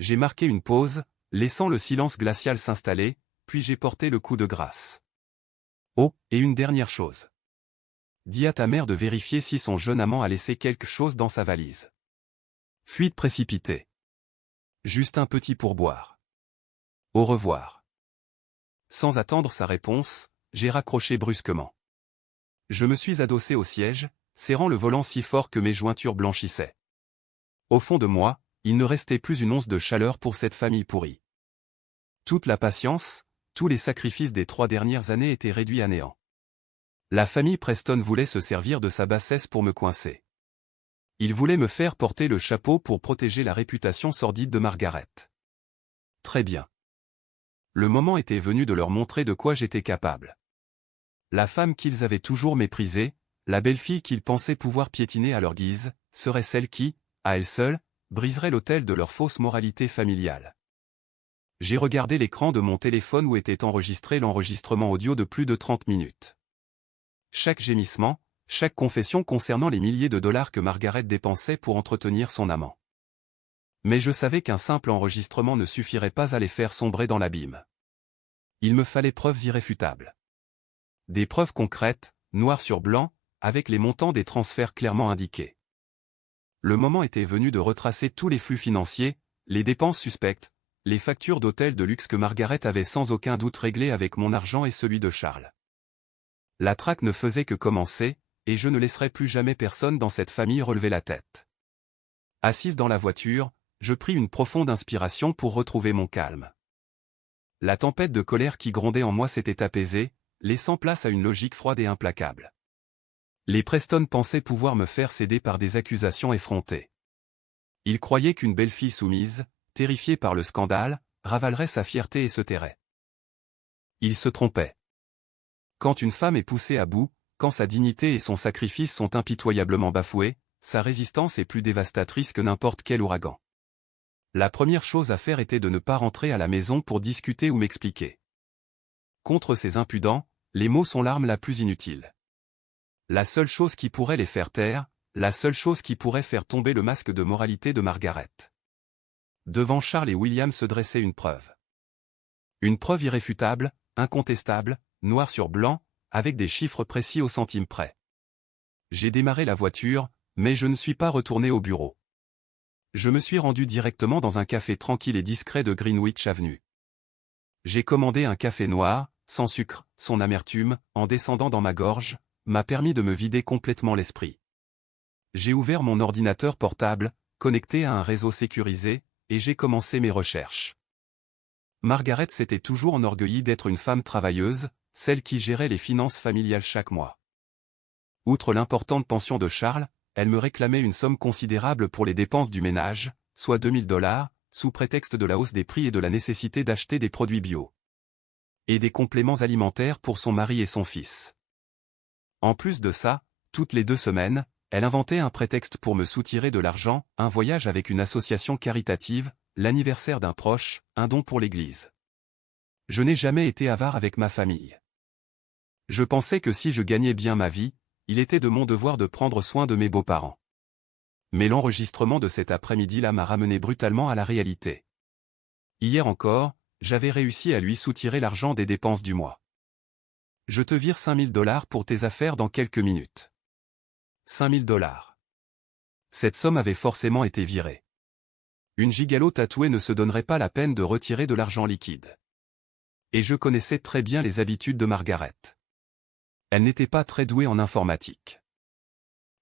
J'ai marqué une pause, laissant le silence glacial s'installer, puis j'ai porté le coup de grâce. Oh, et une dernière chose. Dis à ta mère de vérifier si son jeune amant a laissé quelque chose dans sa valise. Fuite précipitée. Juste un petit pourboire. Au revoir. Sans attendre sa réponse, j'ai raccroché brusquement. Je me suis adossé au siège, serrant le volant si fort que mes jointures blanchissaient. Au fond de moi, il ne restait plus une once de chaleur pour cette famille pourrie. Toute la patience, tous les sacrifices des 3 dernières années étaient réduits à néant. La famille Preston voulait se servir de sa bassesse pour me coincer. Ils voulaient me faire porter le chapeau pour protéger la réputation sordide de Margaret. Très bien. Le moment était venu de leur montrer de quoi j'étais capable. La femme qu'ils avaient toujours méprisée, la belle-fille qu'ils pensaient pouvoir piétiner à leur guise, serait celle qui, à elle seule, briserait l'autel de leur fausse moralité familiale. J'ai regardé l'écran de mon téléphone où était enregistré l'enregistrement audio de plus de 30 minutes. Chaque gémissement, chaque confession concernant les milliers de dollars que Margaret dépensait pour entretenir son amant. Mais je savais qu'un simple enregistrement ne suffirait pas à les faire sombrer dans l'abîme. Il me fallait preuves irréfutables. Des preuves concrètes, noir sur blanc, avec les montants des transferts clairement indiqués. Le moment était venu de retracer tous les flux financiers, les dépenses suspectes, les factures d'hôtel de luxe que Margaret avait sans aucun doute réglées avec mon argent et celui de Charles. La traque ne faisait que commencer, et je ne laisserai plus jamais personne dans cette famille relever la tête. Assise dans la voiture, je pris une profonde inspiration pour retrouver mon calme. La tempête de colère qui grondait en moi s'était apaisée, laissant place à une logique froide et implacable. Les Preston pensaient pouvoir me faire céder par des accusations effrontées. Ils croyaient qu'une belle fille soumise, terrifiée par le scandale, ravalerait sa fierté et se tairait. Ils se trompaient. Quand une femme est poussée à bout, quand sa dignité et son sacrifice sont impitoyablement bafoués, sa résistance est plus dévastatrice que n'importe quel ouragan. La première chose à faire était de ne pas rentrer à la maison pour discuter ou m'expliquer. Contre ces impudents, les mots sont l'arme la plus inutile. La seule chose qui pourrait les faire taire, la seule chose qui pourrait faire tomber le masque de moralité de Margaret. Devant Charles et William se dressait une preuve. Une preuve irréfutable, incontestable, noir sur blanc, avec des chiffres précis au centime près. J'ai démarré la voiture, mais je ne suis pas retourné au bureau. Je me suis rendu directement dans un café tranquille et discret de Greenwich Avenue. J'ai commandé un café noir, sans sucre, son amertume, en descendant dans ma gorge, m'a permis de me vider complètement l'esprit. J'ai ouvert mon ordinateur portable, connecté à un réseau sécurisé, et j'ai commencé mes recherches. Margaret s'était toujours enorgueillie d'être une femme travailleuse, celle qui gérait les finances familiales chaque mois. Outre l'importante pension de Charles, elle me réclamait une somme considérable pour les dépenses du ménage, soit $2000, sous prétexte de la hausse des prix et de la nécessité d'acheter des produits bio. Et des compléments alimentaires pour son mari et son fils. En plus de ça, toutes les 2 semaines, elle inventait un prétexte pour me soutirer de l'argent, un voyage avec une association caritative, l'anniversaire d'un proche, un don pour l'église. Je n'ai jamais été avare avec ma famille. Je pensais que si je gagnais bien ma vie, il était de mon devoir de prendre soin de mes beaux-parents. Mais l'enregistrement de cet après-midi-là m'a ramené brutalement à la réalité. Hier encore, j'avais réussi à lui soutirer l'argent des dépenses du mois. Je te vire $5000 pour tes affaires dans quelques minutes. $5000. Cette somme avait forcément été virée. Une gigolo tatouée ne se donnerait pas la peine de retirer de l'argent liquide. Et je connaissais très bien les habitudes de Margaret. Elle n'était pas très douée en informatique.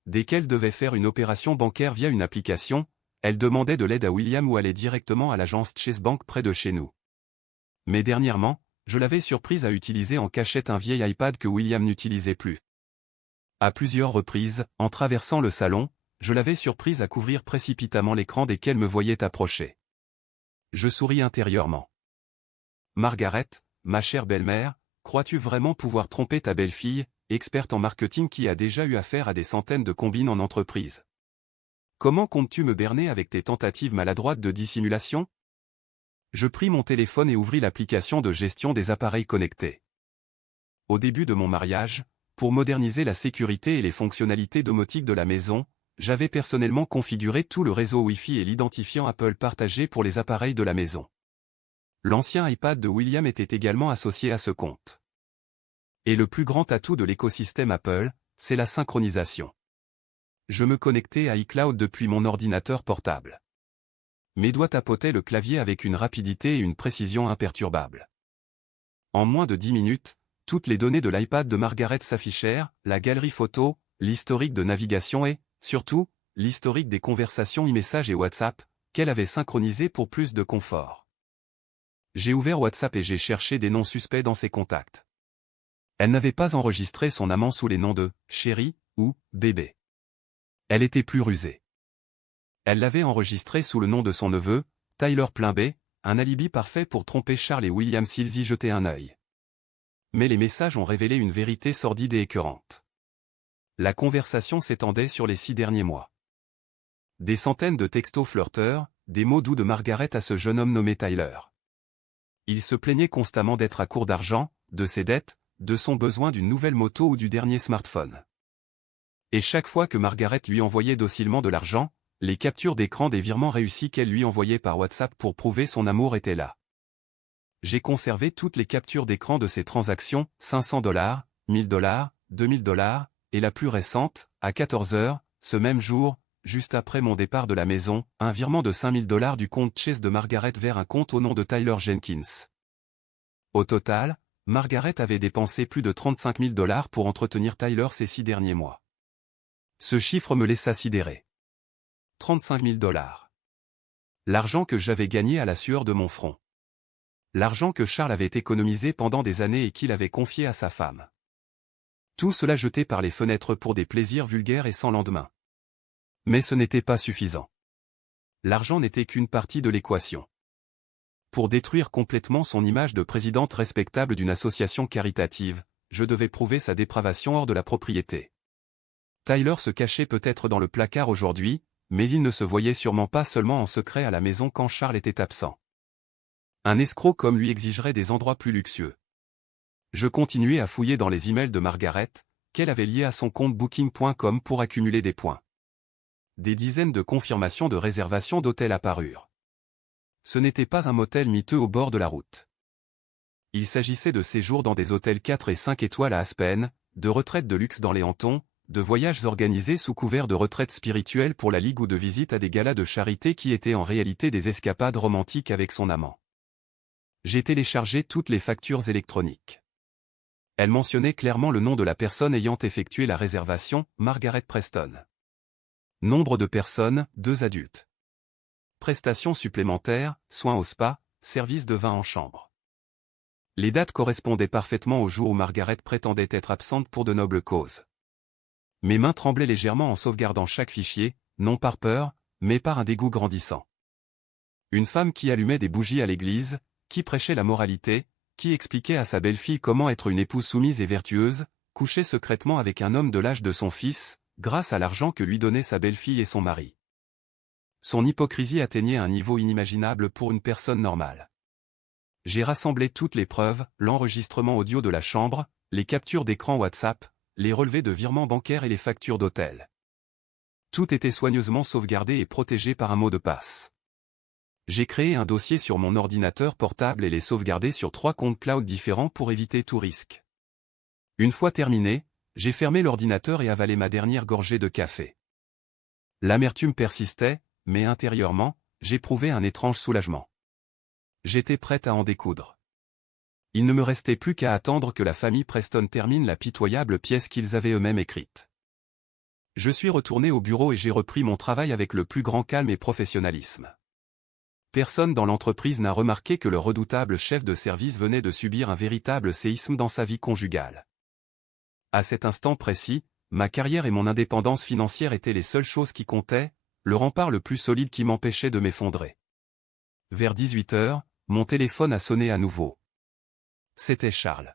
Dès qu'elle devait faire une opération bancaire via une application, elle demandait de l'aide à William ou allait directement à l'agence Chase Bank près de chez nous. Mais dernièrement, je l'avais surprise à utiliser en cachette un vieil iPad que William n'utilisait plus. À plusieurs reprises, en traversant le salon, je l'avais surprise à couvrir précipitamment l'écran dès qu'elle me voyait approcher. Je souris intérieurement. Margaret, ma chère belle-mère, crois-tu vraiment pouvoir tromper ta belle-fille, experte en marketing qui a déjà eu affaire à des centaines de combines en entreprise? Comment comptes-tu me berner avec tes tentatives maladroites de dissimulation? Je pris mon téléphone et ouvris l'application de gestion des appareils connectés. Au début de mon mariage, pour moderniser la sécurité et les fonctionnalités domotiques de la maison, j'avais personnellement configuré tout le réseau Wi-Fi et l'identifiant Apple partagé pour les appareils de la maison. L'ancien iPad de William était également associé à ce compte. Et le plus grand atout de l'écosystème Apple, c'est la synchronisation. Je me connectais à iCloud depuis mon ordinateur portable. Mes doigts tapotaient le clavier avec une rapidité et une précision imperturbables. En moins de 10 minutes, toutes les données de l'iPad de Margaret s'affichèrent, la galerie photo, l'historique de navigation et, surtout, l'historique des conversations e-messages et WhatsApp, qu'elle avait synchronisé pour plus de confort. J'ai ouvert WhatsApp et j'ai cherché des noms suspects dans ses contacts. Elle n'avait pas enregistré son amant sous les noms de « chéri » ou « bébé ». Elle était plus rusée. Elle l'avait enregistré sous le nom de son neveu, Tyler B, un alibi parfait pour tromper Charles et William s'ils y jetaient un œil. Mais les messages ont révélé une vérité sordide et écœurante. La conversation s'étendait sur les 6 derniers mois. Des centaines de textos flirteurs, des mots doux de Margaret à ce jeune homme nommé Tyler. Il se plaignait constamment d'être à court d'argent, de ses dettes, de son besoin d'une nouvelle moto ou du dernier smartphone. Et chaque fois que Margaret lui envoyait docilement de l'argent, les captures d'écran des virements réussis qu'elle lui envoyait par WhatsApp pour prouver son amour étaient là. J'ai conservé toutes les captures d'écran de ces transactions, $500, $1000, $2000, et la plus récente, à 14 heures, ce même jour, juste après mon départ de la maison, un virement de $5000 du compte Chase de Margaret vers un compte au nom de Tyler Jenkins. Au total, Margaret avait dépensé plus de $35 000 pour entretenir Tyler ces 6 derniers mois. Ce chiffre me laissa sidéré. $35 000. L'argent que j'avais gagné à la sueur de mon front. L'argent que Charles avait économisé pendant des années et qu'il avait confié à sa femme. Tout cela jeté par les fenêtres pour des plaisirs vulgaires et sans lendemain. Mais ce n'était pas suffisant. L'argent n'était qu'une partie de l'équation. Pour détruire complètement son image de présidente respectable d'une association caritative, je devais prouver sa dépravation hors de la propriété. Tyler se cachait peut-être dans le placard aujourd'hui, mais il ne se voyait sûrement pas seulement en secret à la maison quand Charles était absent. Un escroc comme lui exigerait des endroits plus luxueux. Je continuais à fouiller dans les emails de Margaret, qu'elle avait liés à son compte Booking.com pour accumuler des points. Des dizaines de confirmations de réservation d'hôtels apparurent. Ce n'était pas un motel miteux au bord de la route. Il s'agissait de séjours dans des hôtels 4 et 5 étoiles à Aspen, de retraites de luxe dans les Hamptons, de voyages organisés sous couvert de retraites spirituelles pour la Ligue ou de visites à des galas de charité qui étaient en réalité des escapades romantiques avec son amant. J'ai téléchargé toutes les factures électroniques. Elles mentionnaient clairement le nom de la personne ayant effectué la réservation, Margaret Preston. Nombre de personnes, 2 adultes. Prestations supplémentaires, soins au spa, service de vin en chambre. Les dates correspondaient parfaitement au jour où Margaret prétendait être absente pour de nobles causes. Mes mains tremblaient légèrement en sauvegardant chaque fichier, non par peur, mais par un dégoût grandissant. Une femme qui allumait des bougies à l'église, qui prêchait la moralité, qui expliquait à sa belle-fille comment être une épouse soumise et vertueuse, couchait secrètement avec un homme de l'âge de son fils, grâce à l'argent que lui donnaient sa belle-fille et son mari. Son hypocrisie atteignait un niveau inimaginable pour une personne normale. J'ai rassemblé toutes les preuves, l'enregistrement audio de la chambre, les captures d'écran WhatsApp, les relevés de virements bancaires et les factures d'hôtel. Tout était soigneusement sauvegardé et protégé par un mot de passe. J'ai créé un dossier sur mon ordinateur portable et les sauvegardé sur 3 comptes cloud différents pour éviter tout risque. Une fois terminé, j'ai fermé l'ordinateur et avalé ma dernière gorgée de café. L'amertume persistait, mais intérieurement, j'éprouvais un étrange soulagement. J'étais prête à en découdre. Il ne me restait plus qu'à attendre que la famille Preston termine la pitoyable pièce qu'ils avaient eux-mêmes écrite. Je suis retourné au bureau et j'ai repris mon travail avec le plus grand calme et professionnalisme. Personne dans l'entreprise n'a remarqué que le redoutable chef de service venait de subir un véritable séisme dans sa vie conjugale. À cet instant précis, ma carrière et mon indépendance financière étaient les seules choses qui comptaient, le rempart le plus solide qui m'empêchait de m'effondrer. Vers 18 heures, mon téléphone a sonné à nouveau. C'était Charles.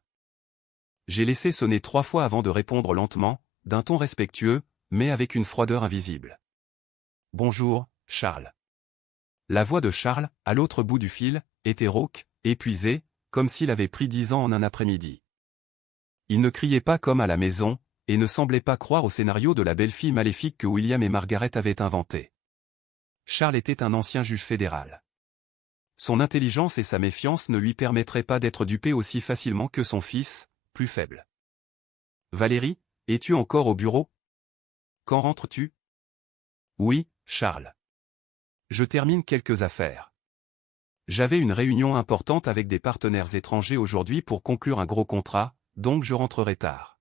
J'ai laissé sonner 3 fois avant de répondre lentement, d'un ton respectueux, mais avec une froideur invisible. « Bonjour, Charles. » La voix de Charles, à l'autre bout du fil, était rauque, épuisée, comme s'il avait pris 10 ans en un après-midi. Il ne criait pas comme à la maison, et ne semblait pas croire au scénario de la belle-fille maléfique que William et Margaret avaient inventé. Charles était un ancien juge fédéral. Son intelligence et sa méfiance ne lui permettraient pas d'être dupé aussi facilement que son fils, plus faible. « Valérie, es-tu encore au bureau? Quand rentres-tu? » « Oui, Charles. Je termine quelques affaires. J'avais une réunion importante avec des partenaires étrangers aujourd'hui pour conclure un gros contrat, donc je rentrerai tard.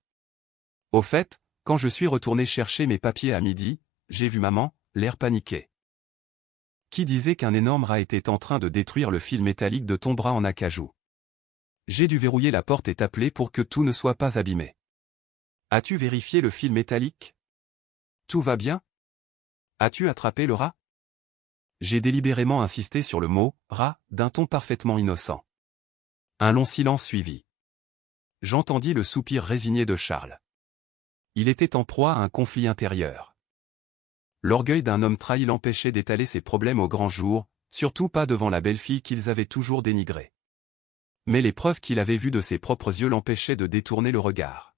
Au fait, quand je suis retourné chercher mes papiers à midi, j'ai vu maman, l'air paniqué. Qui disait qu'un énorme rat était en train de détruire le fil métallique de ton bras en acajou? J'ai dû verrouiller la porte et t'appeler pour que tout ne soit pas abîmé. As-tu vérifié le fil métallique? Tout va bien? As-tu attrapé le rat? J'ai délibérément insisté sur le mot « rat » d'un ton parfaitement innocent. Un long silence suivit. J'entendis le soupir résigné de Charles. Il était en proie à un conflit intérieur. L'orgueil d'un homme trahi l'empêchait d'étaler ses problèmes au grand jour, surtout pas devant la belle-fille qu'ils avaient toujours dénigrée. Mais les preuves qu'il avait vues de ses propres yeux l'empêchaient de détourner le regard.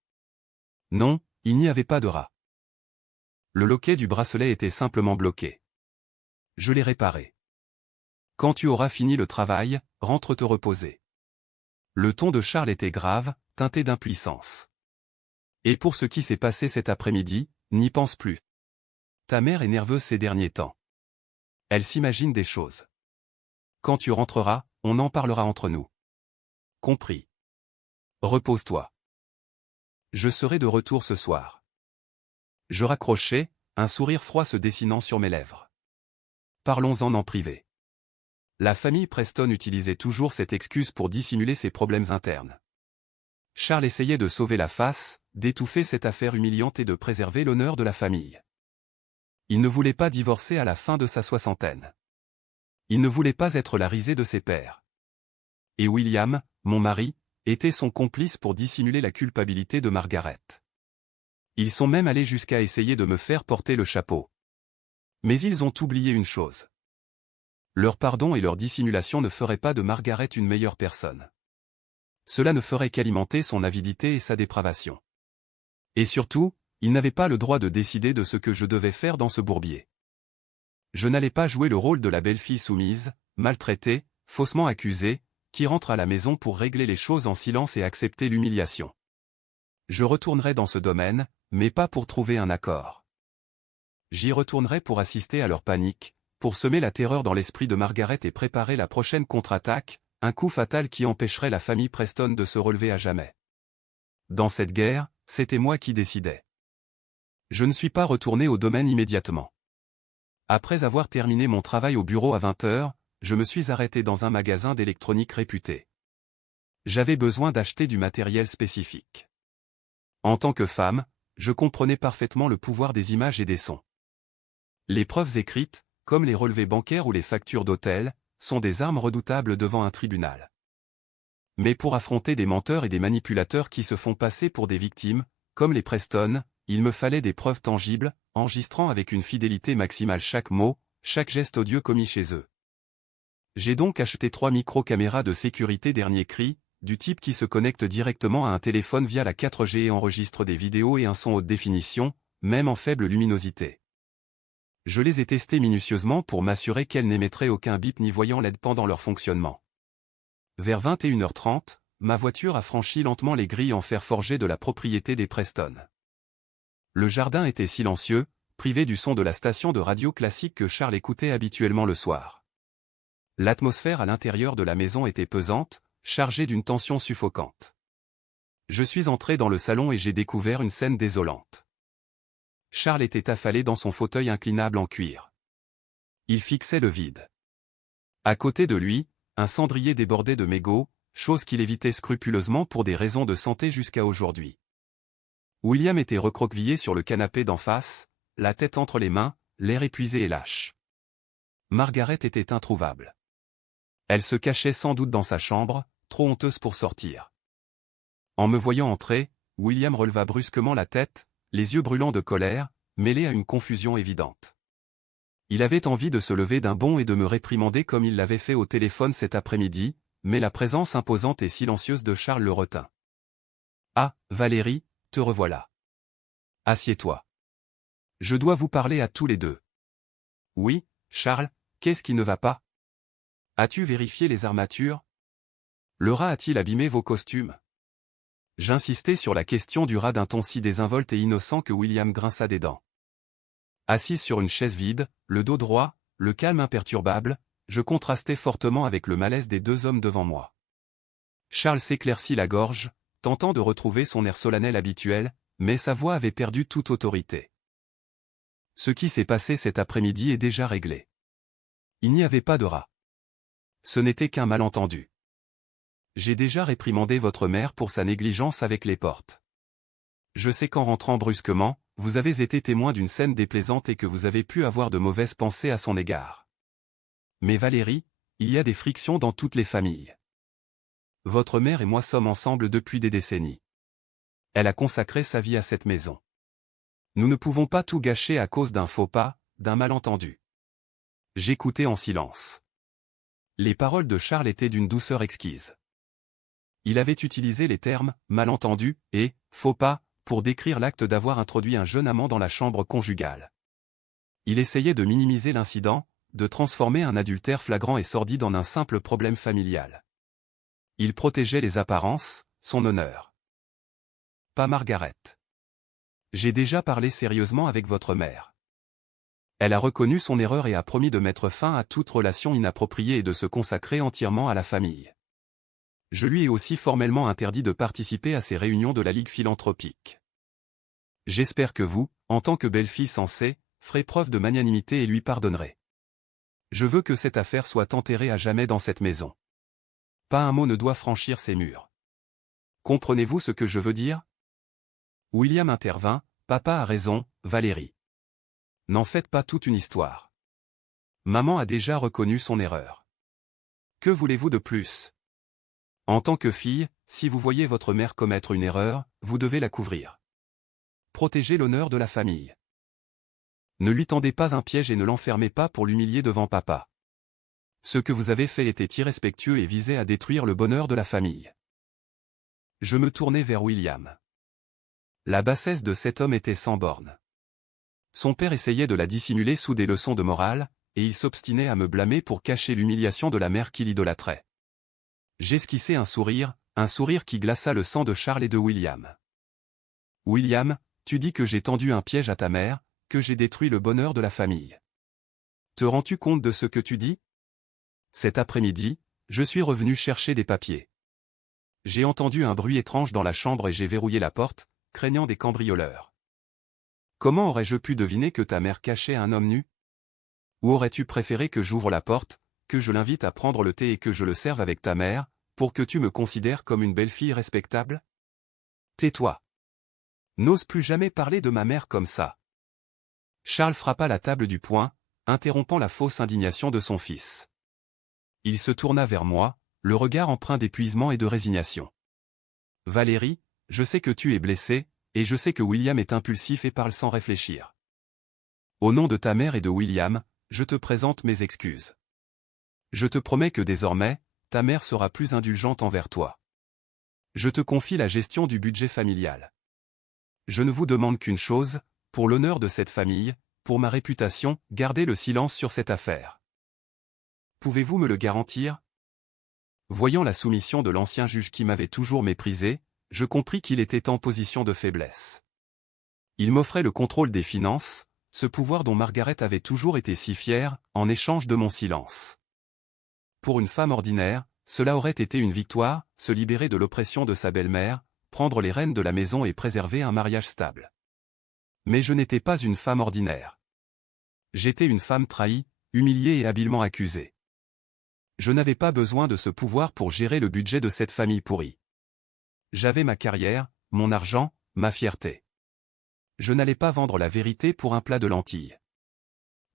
Non, il n'y avait pas de rat. Le loquet du bracelet était simplement bloqué. Je l'ai réparé. Quand tu auras fini le travail, rentre te reposer. Le ton de Charles était grave, teinté d'impuissance. Et pour ce qui s'est passé cet après-midi, n'y pense plus. Ta mère est nerveuse ces derniers temps. Elle s'imagine des choses. Quand tu rentreras, on en parlera entre nous. Compris. Repose-toi. Je serai de retour ce soir. Je raccrochai, un sourire froid se dessinant sur mes lèvres. Parlons-en en privé. La famille Preston utilisait toujours cette excuse pour dissimuler ses problèmes internes. Charles essayait de sauver la face, d'étouffer cette affaire humiliante et de préserver l'honneur de la famille. Il ne voulait pas divorcer à la fin de sa soixantaine. Il ne voulait pas être la risée de ses pairs. Et William, mon mari, était son complice pour dissimuler la culpabilité de Margaret. Ils sont même allés jusqu'à essayer de me faire porter le chapeau. Mais ils ont oublié une chose. Leur pardon et leur dissimulation ne feraient pas de Margaret une meilleure personne. Cela ne ferait qu'alimenter son avidité et sa dépravation. Et surtout, ils n'avaient pas le droit de décider de ce que je devais faire dans ce bourbier. Je n'allais pas jouer le rôle de la belle-fille soumise, maltraitée, faussement accusée, qui rentre à la maison pour régler les choses en silence et accepter l'humiliation. Je retournerai dans ce domaine, mais pas pour trouver un accord. J'y retournerai pour assister à leur panique, pour semer la terreur dans l'esprit de Margaret et préparer la prochaine contre-attaque, un coup fatal qui empêcherait la famille Preston de se relever à jamais. Dans cette guerre, c'était moi qui décidais. Je ne suis pas retourné au domaine immédiatement. Après avoir terminé mon travail au bureau à 20 heures, je me suis arrêté dans un magasin d'électronique réputé. J'avais besoin d'acheter du matériel spécifique. En tant que femme, je comprenais parfaitement le pouvoir des images et des sons. Les preuves écrites, comme les relevés bancaires ou les factures d'hôtel, sont des armes redoutables devant un tribunal. Mais pour affronter des menteurs et des manipulateurs qui se font passer pour des victimes, comme les Preston, il me fallait des preuves tangibles, enregistrant avec une fidélité maximale chaque mot, chaque geste odieux commis chez eux. J'ai donc acheté 3 micro-caméras de sécurité dernier cri, du type qui se connecte directement à un téléphone via la 4G et enregistre des vidéos et un son haute définition, même en faible luminosité. Je les ai testées minutieusement pour m'assurer qu'elles n'émettraient aucun bip ni voyant LED pendant leur fonctionnement. Vers 21h30, ma voiture a franchi lentement les grilles en fer forgé de la propriété des Preston. Le jardin était silencieux, privé du son de la station de radio classique que Charles écoutait habituellement le soir. L'atmosphère à l'intérieur de la maison était pesante, chargée d'une tension suffocante. Je suis entré dans le salon et j'ai découvert une scène désolante. Charles était affalé dans son fauteuil inclinable en cuir. Il fixait le vide. À côté de lui, un cendrier débordait de mégots, chose qu'il évitait scrupuleusement pour des raisons de santé jusqu'à aujourd'hui. William était recroquevillé sur le canapé d'en face, la tête entre les mains, l'air épuisé et lâche. Margaret était introuvable. Elle se cachait sans doute dans sa chambre, trop honteuse pour sortir. En me voyant entrer, William releva brusquement la tête, les yeux brûlants de colère, mêlés à une confusion évidente. Il avait envie de se lever d'un bond et de me réprimander comme il l'avait fait au téléphone cet après-midi, mais la présence imposante et silencieuse de Charles le retint. « Ah, Valérie, te revoilà. Assieds-toi. Je dois vous parler à tous les deux. »« Oui, Charles, qu'est-ce qui ne va pas? As-tu vérifié les armatures? Le rat a-t-il abîmé vos costumes ?» J'insistais sur la question du rat d'un ton si désinvolte et innocent que William grinça des dents. Assise sur une chaise vide, le dos droit, le calme imperturbable, je contrastais fortement avec le malaise des deux hommes devant moi. Charles s'éclaircit la gorge, tentant de retrouver son air solennel habituel, mais sa voix avait perdu toute autorité. Ce qui s'est passé cet après-midi est déjà réglé. Il n'y avait pas de rat. Ce n'était qu'un malentendu. J'ai déjà réprimandé votre mère pour sa négligence avec les portes. Je sais qu'en rentrant brusquement, vous avez été témoin d'une scène déplaisante et que vous avez pu avoir de mauvaises pensées à son égard. Mais Valérie, il y a des frictions dans toutes les familles. Votre mère et moi sommes ensemble depuis des décennies. Elle a consacré sa vie à cette maison. Nous ne pouvons pas tout gâcher à cause d'un faux pas, d'un malentendu. J'écoutais en silence. Les paroles de Charles étaient d'une douceur exquise. Il avait utilisé les termes « malentendu » et « faux pas » pour décrire l'acte d'avoir introduit un jeune amant dans la chambre conjugale. Il essayait de minimiser l'incident, de transformer un adultère flagrant et sordide en un simple problème familial. Il protégeait les apparences, son honneur. Pas Margaret. J'ai déjà parlé sérieusement avec votre mère. Elle a reconnu son erreur et a promis de mettre fin à toute relation inappropriée et de se consacrer entièrement à la famille. Je lui ai aussi formellement interdit de participer à ces réunions de la Ligue philanthropique. J'espère que vous, en tant que belle-fille censée, ferez preuve de magnanimité et lui pardonnerez. Je veux que cette affaire soit enterrée à jamais dans cette maison. Pas un mot ne doit franchir ces murs. Comprenez-vous ce que je veux dire? William intervint, papa a raison, Valérie. N'en faites pas toute une histoire. Maman a déjà reconnu son erreur. Que voulez-vous de plus? En tant que fille, si vous voyez votre mère commettre une erreur, vous devez la couvrir. Protégez l'honneur de la famille. Ne lui tendez pas un piège et ne l'enfermez pas pour l'humilier devant papa. Ce que vous avez fait était irrespectueux et visait à détruire le bonheur de la famille. Je me tournai vers William. La bassesse de cet homme était sans borne. Son père essayait de la dissimuler sous des leçons de morale, et il s'obstinait à me blâmer pour cacher l'humiliation de la mère qu'il idolâtrait. J'esquissai un sourire qui glaça le sang de Charles et de William. William, tu dis que j'ai tendu un piège à ta mère, que j'ai détruit le bonheur de la famille. Te rends-tu compte de ce que tu dis? Cet après-midi, je suis revenu chercher des papiers. J'ai entendu un bruit étrange dans la chambre et j'ai verrouillé la porte, craignant des cambrioleurs. Comment aurais-je pu deviner que ta mère cachait un homme nu? Ou aurais-tu préféré que j'ouvre la porte, que je l'invite à prendre le thé et que je le serve avec ta mère, pour que tu me considères comme une belle-fille respectable? Tais-toi. N'ose plus jamais parler de ma mère comme ça. Charles frappa la table du poing, interrompant la fausse indignation de son fils. Il se tourna vers moi, le regard empreint d'épuisement et de résignation. Valérie, je sais que tu es blessée, et je sais que William est impulsif et parle sans réfléchir. Au nom de ta mère et de William, je te présente mes excuses. Je te promets que désormais, ta mère sera plus indulgente envers toi. Je te confie la gestion du budget familial. Je ne vous demande qu'une chose, pour l'honneur de cette famille, pour ma réputation, gardez le silence sur cette affaire. Pouvez-vous me le garantir? Voyant la soumission de l'ancien juge qui m'avait toujours méprisé, je compris qu'il était en position de faiblesse. Il m'offrait le contrôle des finances, ce pouvoir dont Margaret avait toujours été si fière, en échange de mon silence. Pour une femme ordinaire, cela aurait été une victoire, se libérer de l'oppression de sa belle-mère, prendre les rênes de la maison et préserver un mariage stable. Mais je n'étais pas une femme ordinaire. J'étais une femme trahie, humiliée et habilement accusée. Je n'avais pas besoin de ce pouvoir pour gérer le budget de cette famille pourrie. J'avais ma carrière, mon argent, ma fierté. Je n'allais pas vendre la vérité pour un plat de lentilles.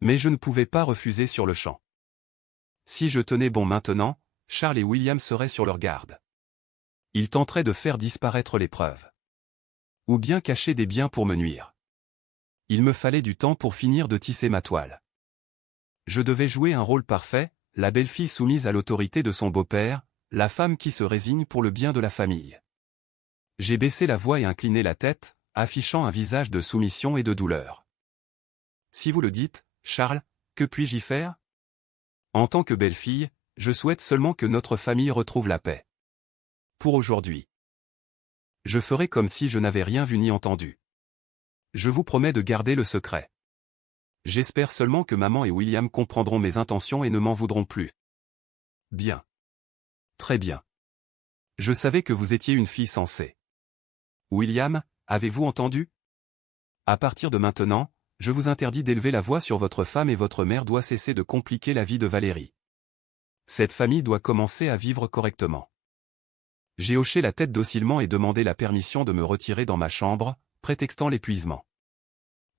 Mais je ne pouvais pas refuser sur le champ. Si je tenais bon maintenant, Charles et William seraient sur leur garde. Ils tenteraient de faire disparaître les preuves. Ou bien cacher des biens pour me nuire. Il me fallait du temps pour finir de tisser ma toile. Je devais jouer un rôle parfait, la belle-fille soumise à l'autorité de son beau-père, la femme qui se résigne pour le bien de la famille. J'ai baissé la voix et incliné la tête, affichant un visage de soumission et de douleur. Si vous le dites, Charles, que puis-je y faire? En tant que belle-fille, je souhaite seulement que notre famille retrouve la paix. Pour aujourd'hui. Je ferai comme si je n'avais rien vu ni entendu. Je vous promets de garder le secret. J'espère seulement que maman et William comprendront mes intentions et ne m'en voudront plus. Bien. Très bien. Je savais que vous étiez une fille sensée. William, avez-vous entendu? À partir de maintenant, je vous interdis d'élever la voix sur votre femme et votre mère doit cesser de compliquer la vie de Valérie. Cette famille doit commencer à vivre correctement. J'ai hoché la tête docilement et demandé la permission de me retirer dans ma chambre, prétextant l'épuisement.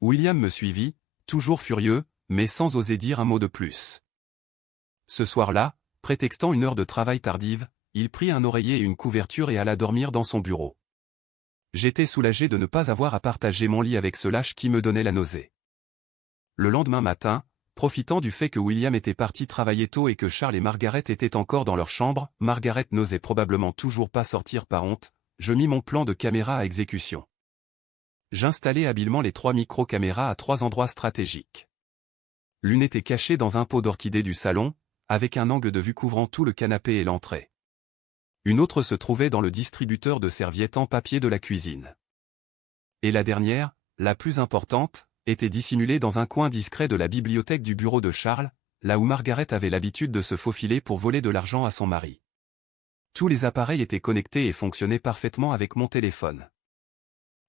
William me suivit, toujours furieux, mais sans oser dire un mot de plus. Ce soir-là, prétextant une heure de travail tardive, il prit un oreiller et une couverture et alla dormir dans son bureau. J'étais soulagé de ne pas avoir à partager mon lit avec ce lâche qui me donnait la nausée. Le lendemain matin, profitant du fait que William était parti travailler tôt et que Charles et Margaret étaient encore dans leur chambre, Margaret n'osait probablement toujours pas sortir par honte, je mis mon plan de caméra à exécution. J'installai habilement les 3 micro-caméras à 3 endroits stratégiques. L'une était cachée dans un pot d'orchidées du salon, avec un angle de vue couvrant tout le canapé et l'entrée. Une autre se trouvait dans le distributeur de serviettes en papier de la cuisine. Et la dernière, la plus importante, était dissimulée dans un coin discret de la bibliothèque du bureau de Charles, là où Margaret avait l'habitude de se faufiler pour voler de l'argent à son mari. Tous les appareils étaient connectés et fonctionnaient parfaitement avec mon téléphone.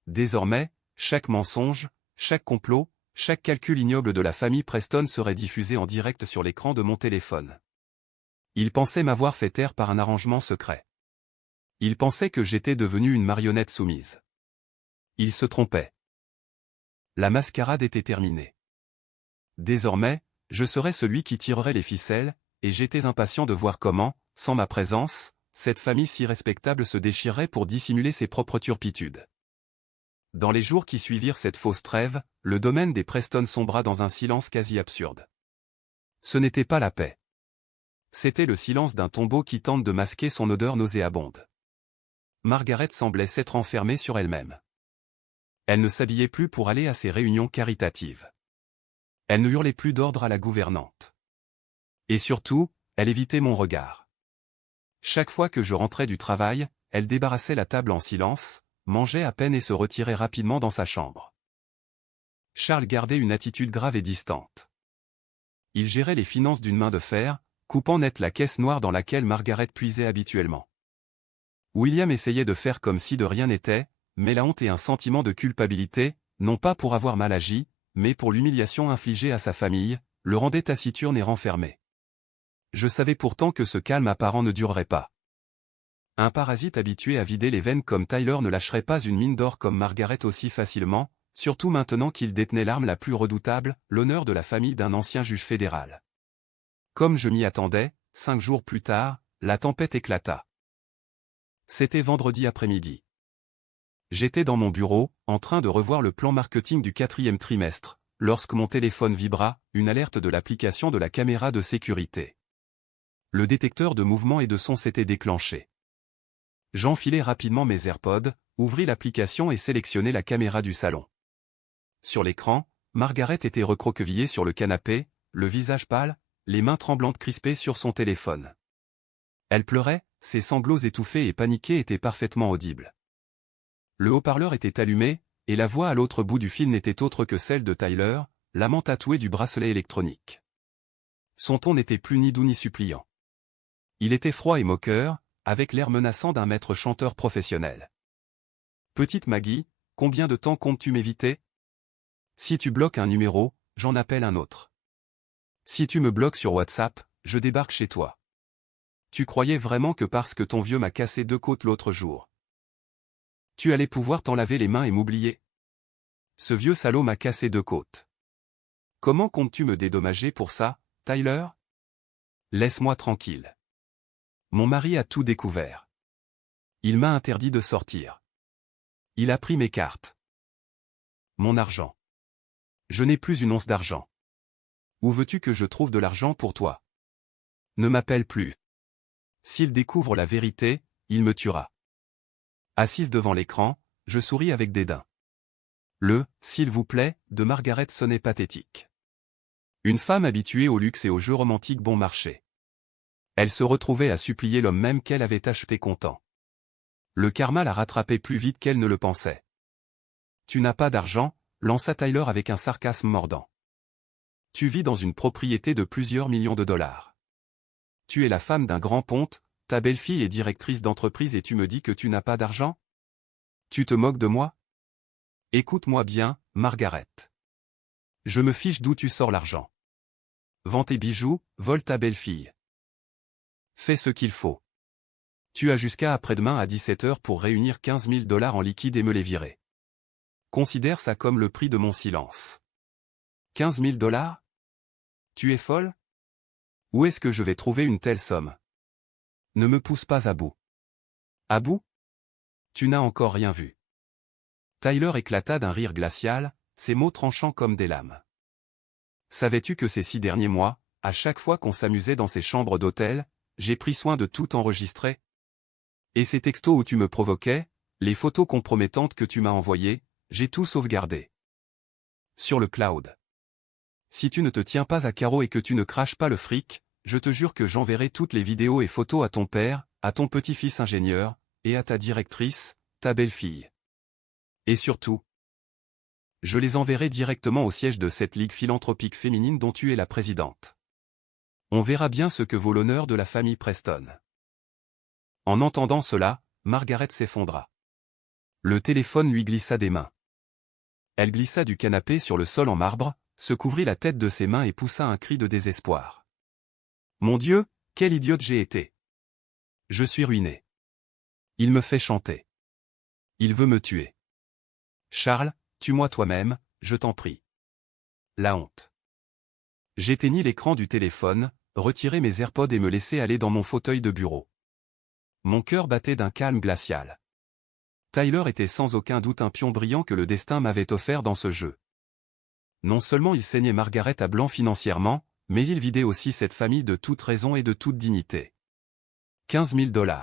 Désormais, chaque mensonge, chaque complot, chaque calcul ignoble de la famille Preston serait diffusé en direct sur l'écran de mon téléphone. Ils pensaient m'avoir fait taire par un arrangement secret. Ils pensaient que j'étais devenu une marionnette soumise. Ils se trompaient. La mascarade était terminée. Désormais, je serais celui qui tirerait les ficelles, et j'étais impatient de voir comment, sans ma présence, cette famille si respectable se déchirerait pour dissimuler ses propres turpitudes. Dans les jours qui suivirent cette fausse trêve, le domaine des Preston sombra dans un silence quasi absurde. Ce n'était pas la paix. C'était le silence d'un tombeau qui tente de masquer son odeur nauséabonde. Margaret semblait s'être enfermée sur elle-même. Elle ne s'habillait plus pour aller à ses réunions caritatives. Elle ne hurlait plus d'ordre à la gouvernante. Et surtout, elle évitait mon regard. Chaque fois que je rentrais du travail, elle débarrassait la table en silence, mangeait à peine et se retirait rapidement dans sa chambre. Charles gardait une attitude grave et distante. Il gérait les finances d'une main de fer, coupant net la caisse noire dans laquelle Margaret puisait habituellement. William essayait de faire comme si de rien n'était, mais la honte et un sentiment de culpabilité, non pas pour avoir mal agi, mais pour l'humiliation infligée à sa famille, le rendaient taciturne et renfermé. Je savais pourtant que ce calme apparent ne durerait pas. Un parasite habitué à vider les veines comme Tyler ne lâcherait pas une mine d'or comme Margaret aussi facilement, surtout maintenant qu'il détenait l'arme la plus redoutable, l'honneur de la famille d'un ancien juge fédéral. Comme je m'y attendais, 5 jours plus tard, la tempête éclata. C'était vendredi après-midi. J'étais dans mon bureau, en train de revoir le plan marketing du 4e trimestre, lorsque mon téléphone vibra, une alerte de l'application de la caméra de sécurité. Le détecteur de mouvement et de son s'était déclenché. J'enfilai rapidement mes AirPods, ouvris l'application et sélectionnai la caméra du salon. Sur l'écran, Margaret était recroquevillée sur le canapé, le visage pâle, les mains tremblantes crispées sur son téléphone. Elle pleurait, ses sanglots étouffés et paniqués étaient parfaitement audibles. Le haut-parleur était allumé, et la voix à l'autre bout du fil n'était autre que celle de Tyler, l'amant tatoué du bracelet électronique. Son ton n'était plus ni doux ni suppliant. Il était froid et moqueur, avec l'air menaçant d'un maître chanteur professionnel. « Petite Maggie, combien de temps comptes-tu m'éviter ? Si tu bloques un numéro, j'en appelle un autre. Si tu me bloques sur WhatsApp, je débarque chez toi. Tu croyais vraiment que parce que ton vieux m'a cassé 2 côtes l'autre jour, tu allais pouvoir t'en laver les mains et m'oublier ? Ce vieux salaud m'a cassé 2 côtes. Comment comptes-tu me dédommager pour ça, Tyler ? Laisse-moi tranquille. Mon mari a tout découvert. Il m'a interdit de sortir. Il a pris mes cartes. Mon argent. Je n'ai plus une once d'argent. Où veux-tu que je trouve de l'argent pour toi ? Ne m'appelle plus. S'il découvre la vérité, il me tuera. Assise devant l'écran, je souris avec dédain. Le « s'il vous plaît » de Margaret sonnait pathétique. Une femme habituée au luxe et aux jeux romantiques bon marché. Elle se retrouvait à supplier l'homme même qu'elle avait acheté comptant. Le karma la rattrapait plus vite qu'elle ne le pensait. « Tu n'as pas d'argent » lança Tyler avec un sarcasme mordant. « Tu vis dans une propriété de plusieurs millions de dollars. Tu es la femme d'un grand ponte, ta belle-fille est directrice d'entreprise et tu me dis que tu n'as pas d'argent ? Tu te moques de moi ? Écoute-moi bien, Margaret. Je me fiche d'où tu sors l'argent. Vends tes bijoux, vole ta belle-fille. Fais ce qu'il faut. Tu as jusqu'à après-demain à 17h pour réunir 15 000 $ en liquide et me les virer. Considère ça comme le prix de mon silence. 15 000 $? Tu es folle? Où est-ce que je vais trouver une telle somme? Ne me pousse pas à bout. À bout? Tu n'as encore rien vu. Tyler éclata d'un rire glacial, ses mots tranchants comme des lames. Savais-tu que ces 6 derniers mois, à chaque fois qu'on s'amusait dans ces chambres d'hôtel, j'ai pris soin de tout enregistrer? Et ces textos où tu me provoquais, les photos compromettantes que tu m'as envoyées, j'ai tout sauvegardé. Sur le cloud. Si tu ne te tiens pas à carreau et que tu ne craches pas le fric, je te jure que j'enverrai toutes les vidéos et photos à ton père, à ton petit-fils ingénieur, et à ta directrice, ta belle-fille. Et surtout, je les enverrai directement au siège de cette ligue philanthropique féminine dont tu es la présidente. On verra bien ce que vaut l'honneur de la famille Preston. En entendant cela, Margaret s'effondra. Le téléphone lui glissa des mains. Elle glissa du canapé sur le sol en marbre, se couvrit la tête de ses mains et poussa un cri de désespoir. Mon Dieu, quelle idiote j'ai été! Je suis ruinée. Il me fait chanter. Il veut me tuer. Charles, tue-moi toi-même, je t'en prie. La honte. J'éteignis l'écran du téléphone, retirai mes AirPods et me laissai aller dans mon fauteuil de bureau. Mon cœur battait d'un calme glacial. Tyler était sans aucun doute un pion brillant que le destin m'avait offert dans ce jeu. Non seulement il saignait Margaret à blanc financièrement, mais il vidait aussi cette famille de toute raison et de toute dignité. 15 000 $.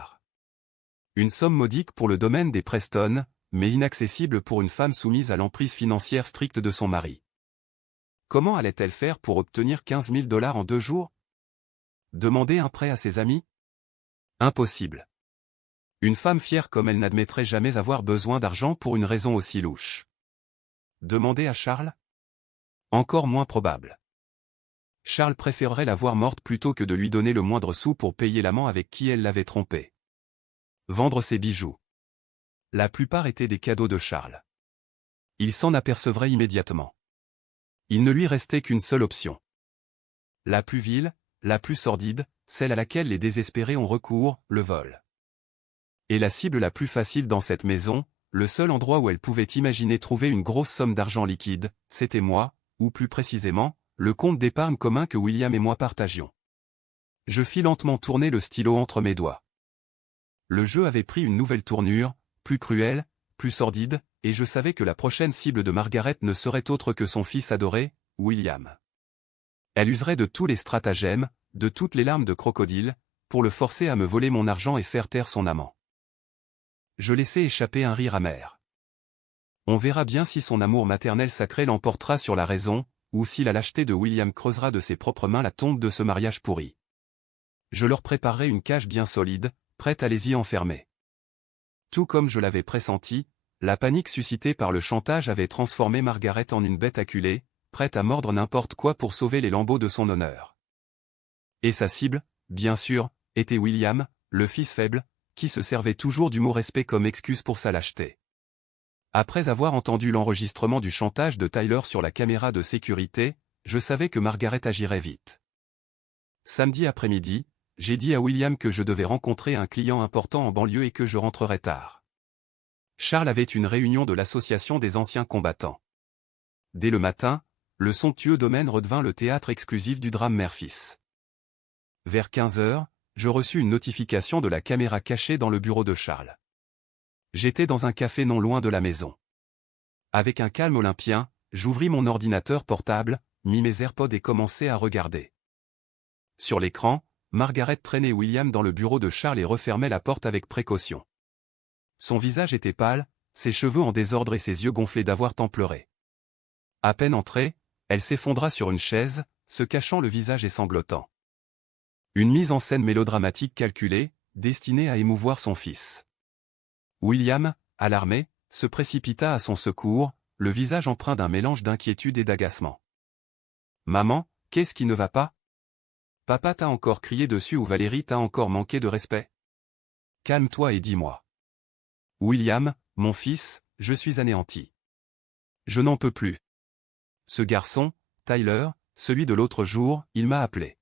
Une somme modique pour le domaine des Preston, mais inaccessible pour une femme soumise à l'emprise financière stricte de son mari. Comment allait-elle faire pour obtenir 15 000 $ en 2 jours? Demander un prêt à ses amis? Impossible. Une femme fière comme elle n'admettrait jamais avoir besoin d'argent pour une raison aussi louche. Demander à Charles? Encore moins probable. Charles préférerait la voir morte plutôt que de lui donner le moindre sou pour payer l'amant avec qui elle l'avait trompé. Vendre ses bijoux. La plupart étaient des cadeaux de Charles. Il s'en apercevrait immédiatement. Il ne lui restait qu'une seule option. La plus vile, la plus sordide, celle à laquelle les désespérés ont recours, le vol. Et la cible la plus facile dans cette maison, le seul endroit où elle pouvait imaginer trouver une grosse somme d'argent liquide, c'était moi, ou plus précisément, le compte d'épargne commun que William et moi partagions. Je fis lentement tourner le stylo entre mes doigts. Le jeu avait pris une nouvelle tournure, plus cruelle, plus sordide, et je savais que la prochaine cible de Margaret ne serait autre que son fils adoré, William. Elle userait de tous les stratagèmes, de toutes les larmes de crocodile, pour le forcer à me voler mon argent et faire taire son amant. Je laissai échapper un rire amer. On verra bien si son amour maternel sacré l'emportera sur la raison, ou si la lâcheté de William creusera de ses propres mains la tombe de ce mariage pourri. Je leur préparerai une cage bien solide, prête à les y enfermer. Tout comme je l'avais pressenti, la panique suscitée par le chantage avait transformé Margaret en une bête acculée, prête à mordre n'importe quoi pour sauver les lambeaux de son honneur. Et sa cible, bien sûr, était William, le fils faible, qui se servait toujours du mot respect comme excuse pour sa lâcheté. Après avoir entendu l'enregistrement du chantage de Tyler sur la caméra de sécurité, je savais que Margaret agirait vite. Samedi après-midi, j'ai dit à William que je devais rencontrer un client important en banlieue et que je rentrerais tard. Charles avait une réunion de l'association des anciens combattants. Dès le matin, le somptueux domaine redevint le théâtre exclusif du drame mère-fils. Vers 15 heures, je reçus une notification de la caméra cachée dans le bureau de Charles. J'étais dans un café non loin de la maison. Avec un calme olympien, j'ouvris mon ordinateur portable, mis mes AirPods et commençai à regarder. Sur l'écran, Margaret traînait William dans le bureau de Charles et refermait la porte avec précaution. Son visage était pâle, ses cheveux en désordre et ses yeux gonflés d'avoir tant pleuré. À peine entrée, elle s'effondra sur une chaise, se cachant le visage et sanglotant. Une mise en scène mélodramatique calculée, destinée à émouvoir son fils. William, alarmé, se précipita à son secours, le visage empreint d'un mélange d'inquiétude et d'agacement. « Maman, qu'est-ce qui ne va pas? Papa t'a encore crié dessus ou Valérie t'a encore manqué de respect? Calme-toi et dis-moi. » William, mon fils, je suis anéanti. Je n'en peux plus. Ce garçon, Tyler, celui de l'autre jour, il m'a appelé.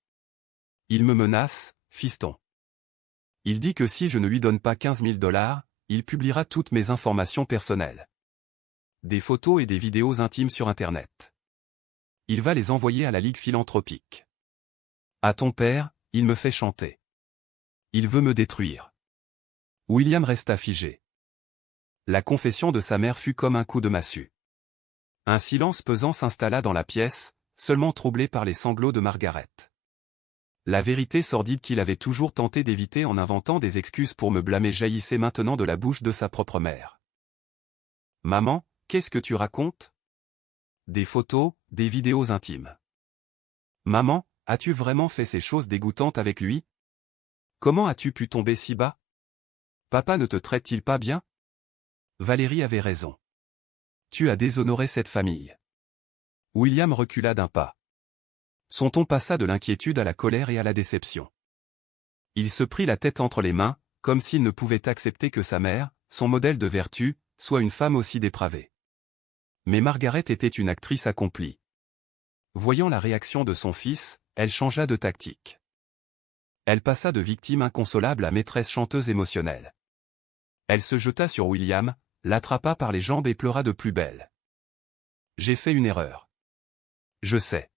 Il me menace, fiston. Il dit que si je ne lui donne pas 15 000 $, il publiera toutes mes informations personnelles. Des photos et des vidéos intimes sur Internet. Il va les envoyer à la Ligue philanthropique. À ton père, il me fait chanter. Il veut me détruire. William resta figé. La confession de sa mère fut comme un coup de massue. Un silence pesant s'installa dans la pièce, seulement troublé par les sanglots de Margaret. La vérité sordide qu'il avait toujours tenté d'éviter en inventant des excuses pour me blâmer jaillissait maintenant de la bouche de sa propre mère. « Maman, qu'est-ce que tu racontes ? Des photos, des vidéos intimes. Maman, as-tu vraiment fait ces choses dégoûtantes avec lui ? Comment as-tu pu tomber si bas ? Papa ne te traite-t-il pas bien ? Valérie avait raison. Tu as déshonoré cette famille. » William recula d'un pas. Son ton passa de l'inquiétude à la colère et à la déception. Il se prit la tête entre les mains, comme s'il ne pouvait accepter que sa mère, son modèle de vertu, soit une femme aussi dépravée. Mais Margaret était une actrice accomplie. Voyant la réaction de son fils, elle changea de tactique. Elle passa de victime inconsolable à maîtresse chanteuse émotionnelle. Elle se jeta sur William, l'attrapa par les jambes et pleura de plus belle. « J'ai fait une erreur. Je sais.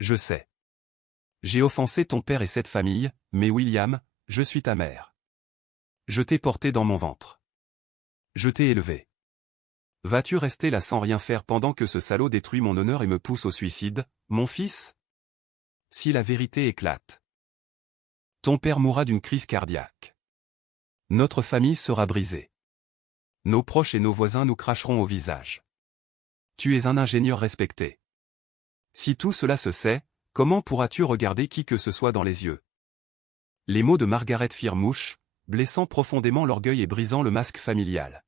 Je sais. J'ai offensé ton père et cette famille, mais William, je suis ta mère. Je t'ai porté dans mon ventre. Je t'ai élevé. Vas-tu rester là sans rien faire pendant que ce salaud détruit mon honneur et me pousse au suicide, mon fils ? Si la vérité éclate. Ton père mourra d'une crise cardiaque. Notre famille sera brisée. Nos proches et nos voisins nous cracheront au visage. Tu es un ingénieur respecté. Si tout cela se sait, comment pourras-tu regarder qui que ce soit dans les yeux ? Les mots de Margaret firent mouche, blessant profondément l'orgueil et brisant le masque familial.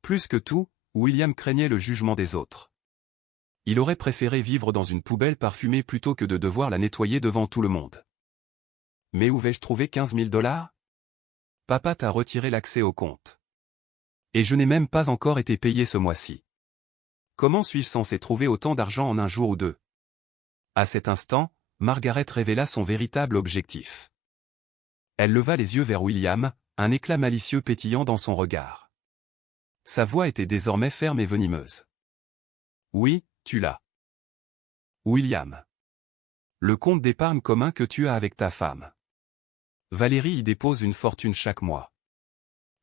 Plus que tout, William craignait le jugement des autres. Il aurait préféré vivre dans une poubelle parfumée plutôt que de devoir la nettoyer devant tout le monde. Mais où vais-je trouver 15 000 $? Papa t'a retiré l'accès au compte. Et je n'ai même pas encore été payé ce mois-ci. Comment suis-je censé trouver autant d'argent en un jour ou deux ? À cet instant, Margaret révéla son véritable objectif. Elle leva les yeux vers William, un éclat malicieux pétillant dans son regard. Sa voix était désormais ferme et venimeuse. « Oui, tu l'as. William. Le compte d'épargne commun que tu as avec ta femme. Valérie y dépose une fortune chaque mois.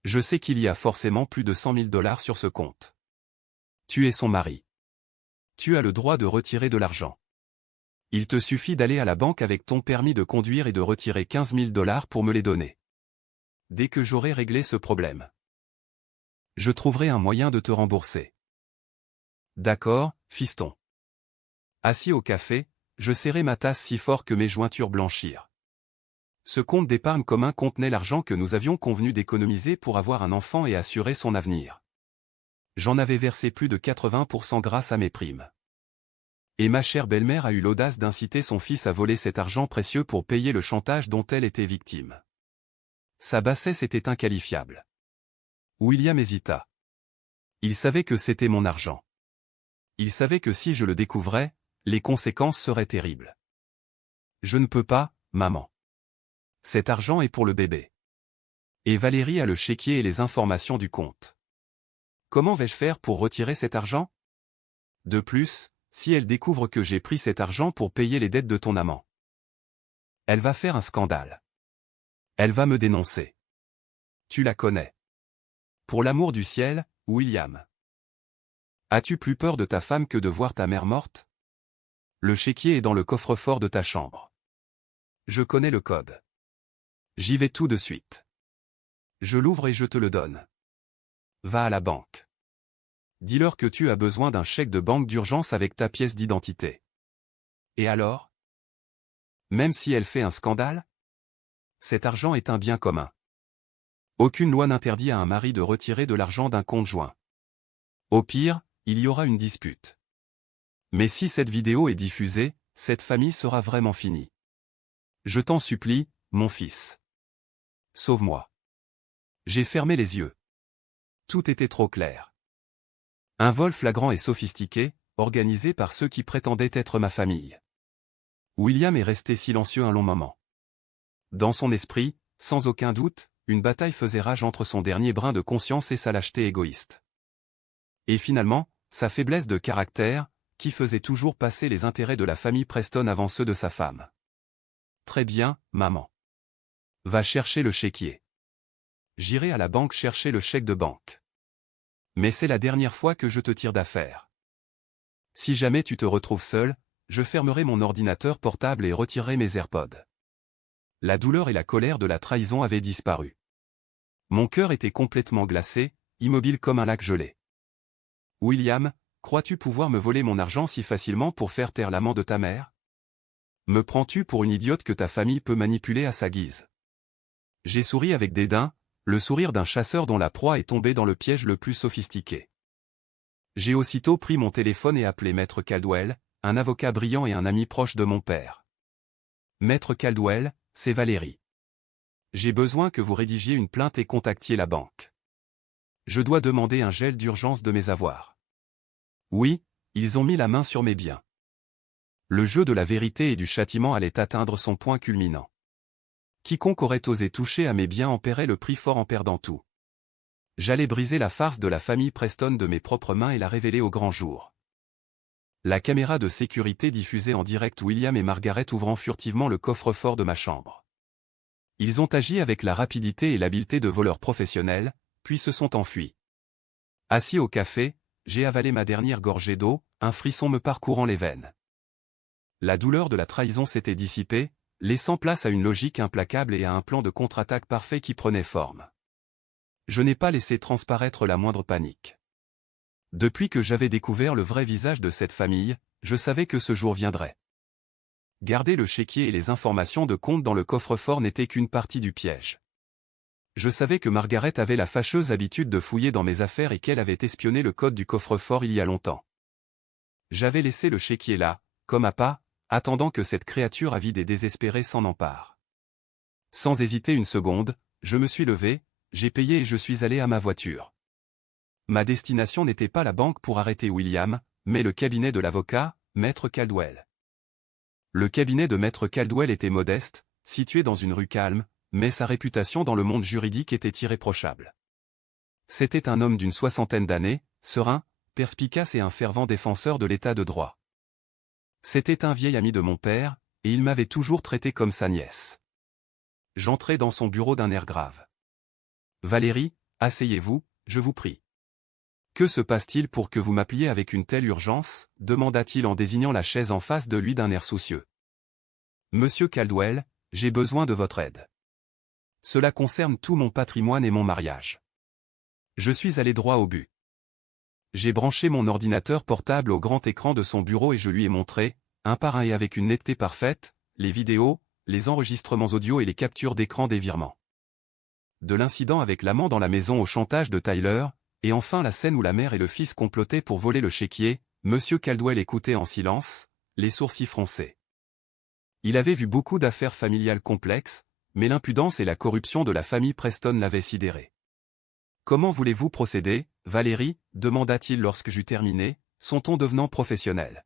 Je sais qu'il y a forcément plus de 100 000 $ sur ce compte. Tu es son mari. Tu as le droit de retirer de l'argent. Il te suffit d'aller à la banque avec ton permis de conduire et de retirer 15 000 $ pour me les donner. Dès que j'aurai réglé ce problème, je trouverai un moyen de te rembourser. D'accord, fiston. » Assis au café, je serrai ma tasse si fort que mes jointures blanchirent. Ce compte d'épargne commun contenait l'argent que nous avions convenu d'économiser pour avoir un enfant et assurer son avenir. J'en avais versé plus de 80% grâce à mes primes. Et ma chère belle-mère a eu l'audace d'inciter son fils à voler cet argent précieux pour payer le chantage dont elle était victime. Sa bassesse était inqualifiable. William hésita. Il savait que c'était mon argent. Il savait que si je le découvrais, les conséquences seraient terribles. Je ne peux pas, maman. Cet argent est pour le bébé. Et Valérie a le chéquier et les informations du compte. Comment vais-je faire pour retirer cet argent ? De plus, si elle découvre que j'ai pris cet argent pour payer les dettes de ton amant, elle va faire un scandale. Elle va me dénoncer. Tu la connais. Pour l'amour du ciel, William. As-tu plus peur de ta femme que de voir ta mère morte ? Le chéquier est dans le coffre-fort de ta chambre. Je connais le code. J'y vais tout de suite. Je l'ouvre et je te le donne. Va à la banque. Dis-leur que tu as besoin d'un chèque de banque d'urgence avec ta pièce d'identité. Et alors ? Même si elle fait un scandale ? Cet argent est un bien commun. Aucune loi n'interdit à un mari de retirer de l'argent d'un compte joint. Au pire, il y aura une dispute. Mais si cette vidéo est diffusée, cette famille sera vraiment finie. Je t'en supplie, mon fils. Sauve-moi. J'ai fermé les yeux. Tout était trop clair. Un vol flagrant et sophistiqué, organisé par ceux qui prétendaient être ma famille. William est resté silencieux un long moment. Dans son esprit, sans aucun doute, une bataille faisait rage entre son dernier brin de conscience et sa lâcheté égoïste. Et finalement, sa faiblesse de caractère, qui faisait toujours passer les intérêts de la famille Preston avant ceux de sa femme. Très bien, maman. Va chercher le chéquier. J'irai à la banque chercher le chèque de banque. Mais c'est la dernière fois que je te tire d'affaire. Si jamais tu te retrouves seul, je fermerai mon ordinateur portable et retirerai mes AirPods. La douleur et la colère de la trahison avaient disparu. Mon cœur était complètement glacé, immobile comme un lac gelé. William, crois-tu pouvoir me voler mon argent si facilement pour faire taire l'amant de ta mère? Me prends-tu pour une idiote que ta famille peut manipuler à sa guise? J'ai souri avec dédain, le sourire d'un chasseur dont la proie est tombée dans le piège le plus sophistiqué. J'ai aussitôt pris mon téléphone et appelé Maître Caldwell, un avocat brillant et un ami proche de mon père. Maître Caldwell, c'est Valérie. J'ai besoin que vous rédigiez une plainte et contactiez la banque. Je dois demander un gel d'urgence de mes avoirs. Oui, ils ont mis la main sur mes biens. Le jeu de la vérité et du châtiment allait atteindre son point culminant. Quiconque aurait osé toucher à mes biens en paierait le prix fort en perdant tout. J'allais briser la farce de la famille Preston de mes propres mains et la révéler au grand jour. La caméra de sécurité diffusait en direct William et Margaret ouvrant furtivement le coffre-fort de ma chambre. Ils ont agi avec la rapidité et l'habileté de voleurs professionnels, puis se sont enfuis. Assis au café, j'ai avalé ma dernière gorgée d'eau, un frisson me parcourant les veines. La douleur de la trahison s'était dissipée, laissant place à une logique implacable et à un plan de contre-attaque parfait qui prenait forme. Je n'ai pas laissé transparaître la moindre panique. Depuis que j'avais découvert le vrai visage de cette famille, je savais que ce jour viendrait. Garder le chéquier et les informations de compte dans le coffre-fort n'était qu'une partie du piège. Je savais que Margaret avait la fâcheuse habitude de fouiller dans mes affaires et qu'elle avait espionné le code du coffre-fort il y a longtemps. J'avais laissé le chéquier là, comme appât, attendant que cette créature avide et désespérée s'en empare. Sans hésiter une seconde, je me suis levé, j'ai payé et je suis allé à ma voiture. Ma destination n'était pas la banque pour arrêter William, mais le cabinet de l'avocat, Maître Caldwell. Le cabinet de Maître Caldwell était modeste, situé dans une rue calme, mais sa réputation dans le monde juridique était irréprochable. C'était un homme d'une soixantaine d'années, serein, perspicace et un fervent défenseur de l'état de droit. C'était un vieil ami de mon père, et il m'avait toujours traité comme sa nièce. J'entrai dans son bureau d'un air grave. « Valérie, asseyez-vous, je vous prie. »« Que se passe-t-il pour que vous m'appeliez avec une telle urgence » demanda-t-il en désignant la chaise en face de lui d'un air soucieux. « Monsieur Caldwell, j'ai besoin de votre aide. Cela concerne tout mon patrimoine et mon mariage. » Je suis allé droit au but. J'ai branché mon ordinateur portable au grand écran de son bureau et je lui ai montré, un par un et avec une netteté parfaite, les vidéos, les enregistrements audio et les captures d'écran des virements. De l'incident avec l'amant dans la maison au chantage de Tyler, et enfin la scène où la mère et le fils complotaient pour voler le chéquier, Monsieur Caldwell écoutait en silence, les sourcils froncés. Il avait vu beaucoup d'affaires familiales complexes, mais l'impudence et la corruption de la famille Preston l'avaient sidéré. « Comment voulez-vous procéder, Valérie » demanda-t-il lorsque j'eus terminé, son ton devenant professionnel.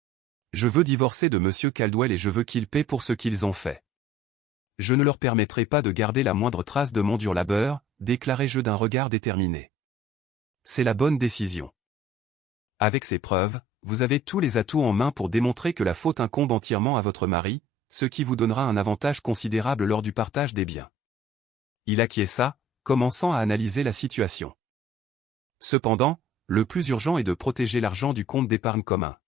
« Je veux divorcer de Monsieur Caldwell et je veux qu'ils paient pour ce qu'ils ont fait. Je ne leur permettrai pas de garder la moindre trace de mon dur labeur, déclarai-je d'un regard déterminé. C'est la bonne décision. Avec ces preuves, vous avez tous les atouts en main pour démontrer que la faute incombe entièrement à votre mari, ce qui vous donnera un avantage considérable lors du partage des biens. » Il acquiesça, commençant à analyser la situation. Cependant, le plus urgent est de protéger l'argent du compte d'épargne commun.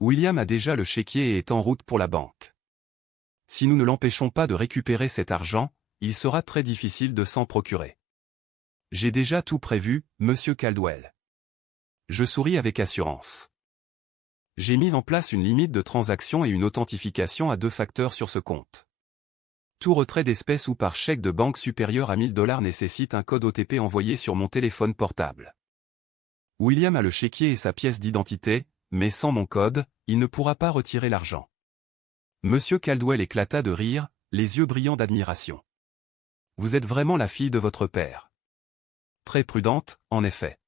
William a déjà le chéquier et est en route pour la banque. Si nous ne l'empêchons pas de récupérer cet argent, il sera très difficile de s'en procurer. J'ai déjà tout prévu, Monsieur Caldwell. Je souris avec assurance. J'ai mis en place une limite de transaction et une authentification à 2 facteurs sur ce compte. Tout retrait d'espèces ou par chèque de banque supérieur à 1000 $ nécessite un code OTP envoyé sur mon téléphone portable. William a le chéquier et sa pièce d'identité, mais sans mon code, il ne pourra pas retirer l'argent. Monsieur Caldwell éclata de rire, les yeux brillants d'admiration. Vous êtes vraiment la fille de votre père. Très prudente, en effet.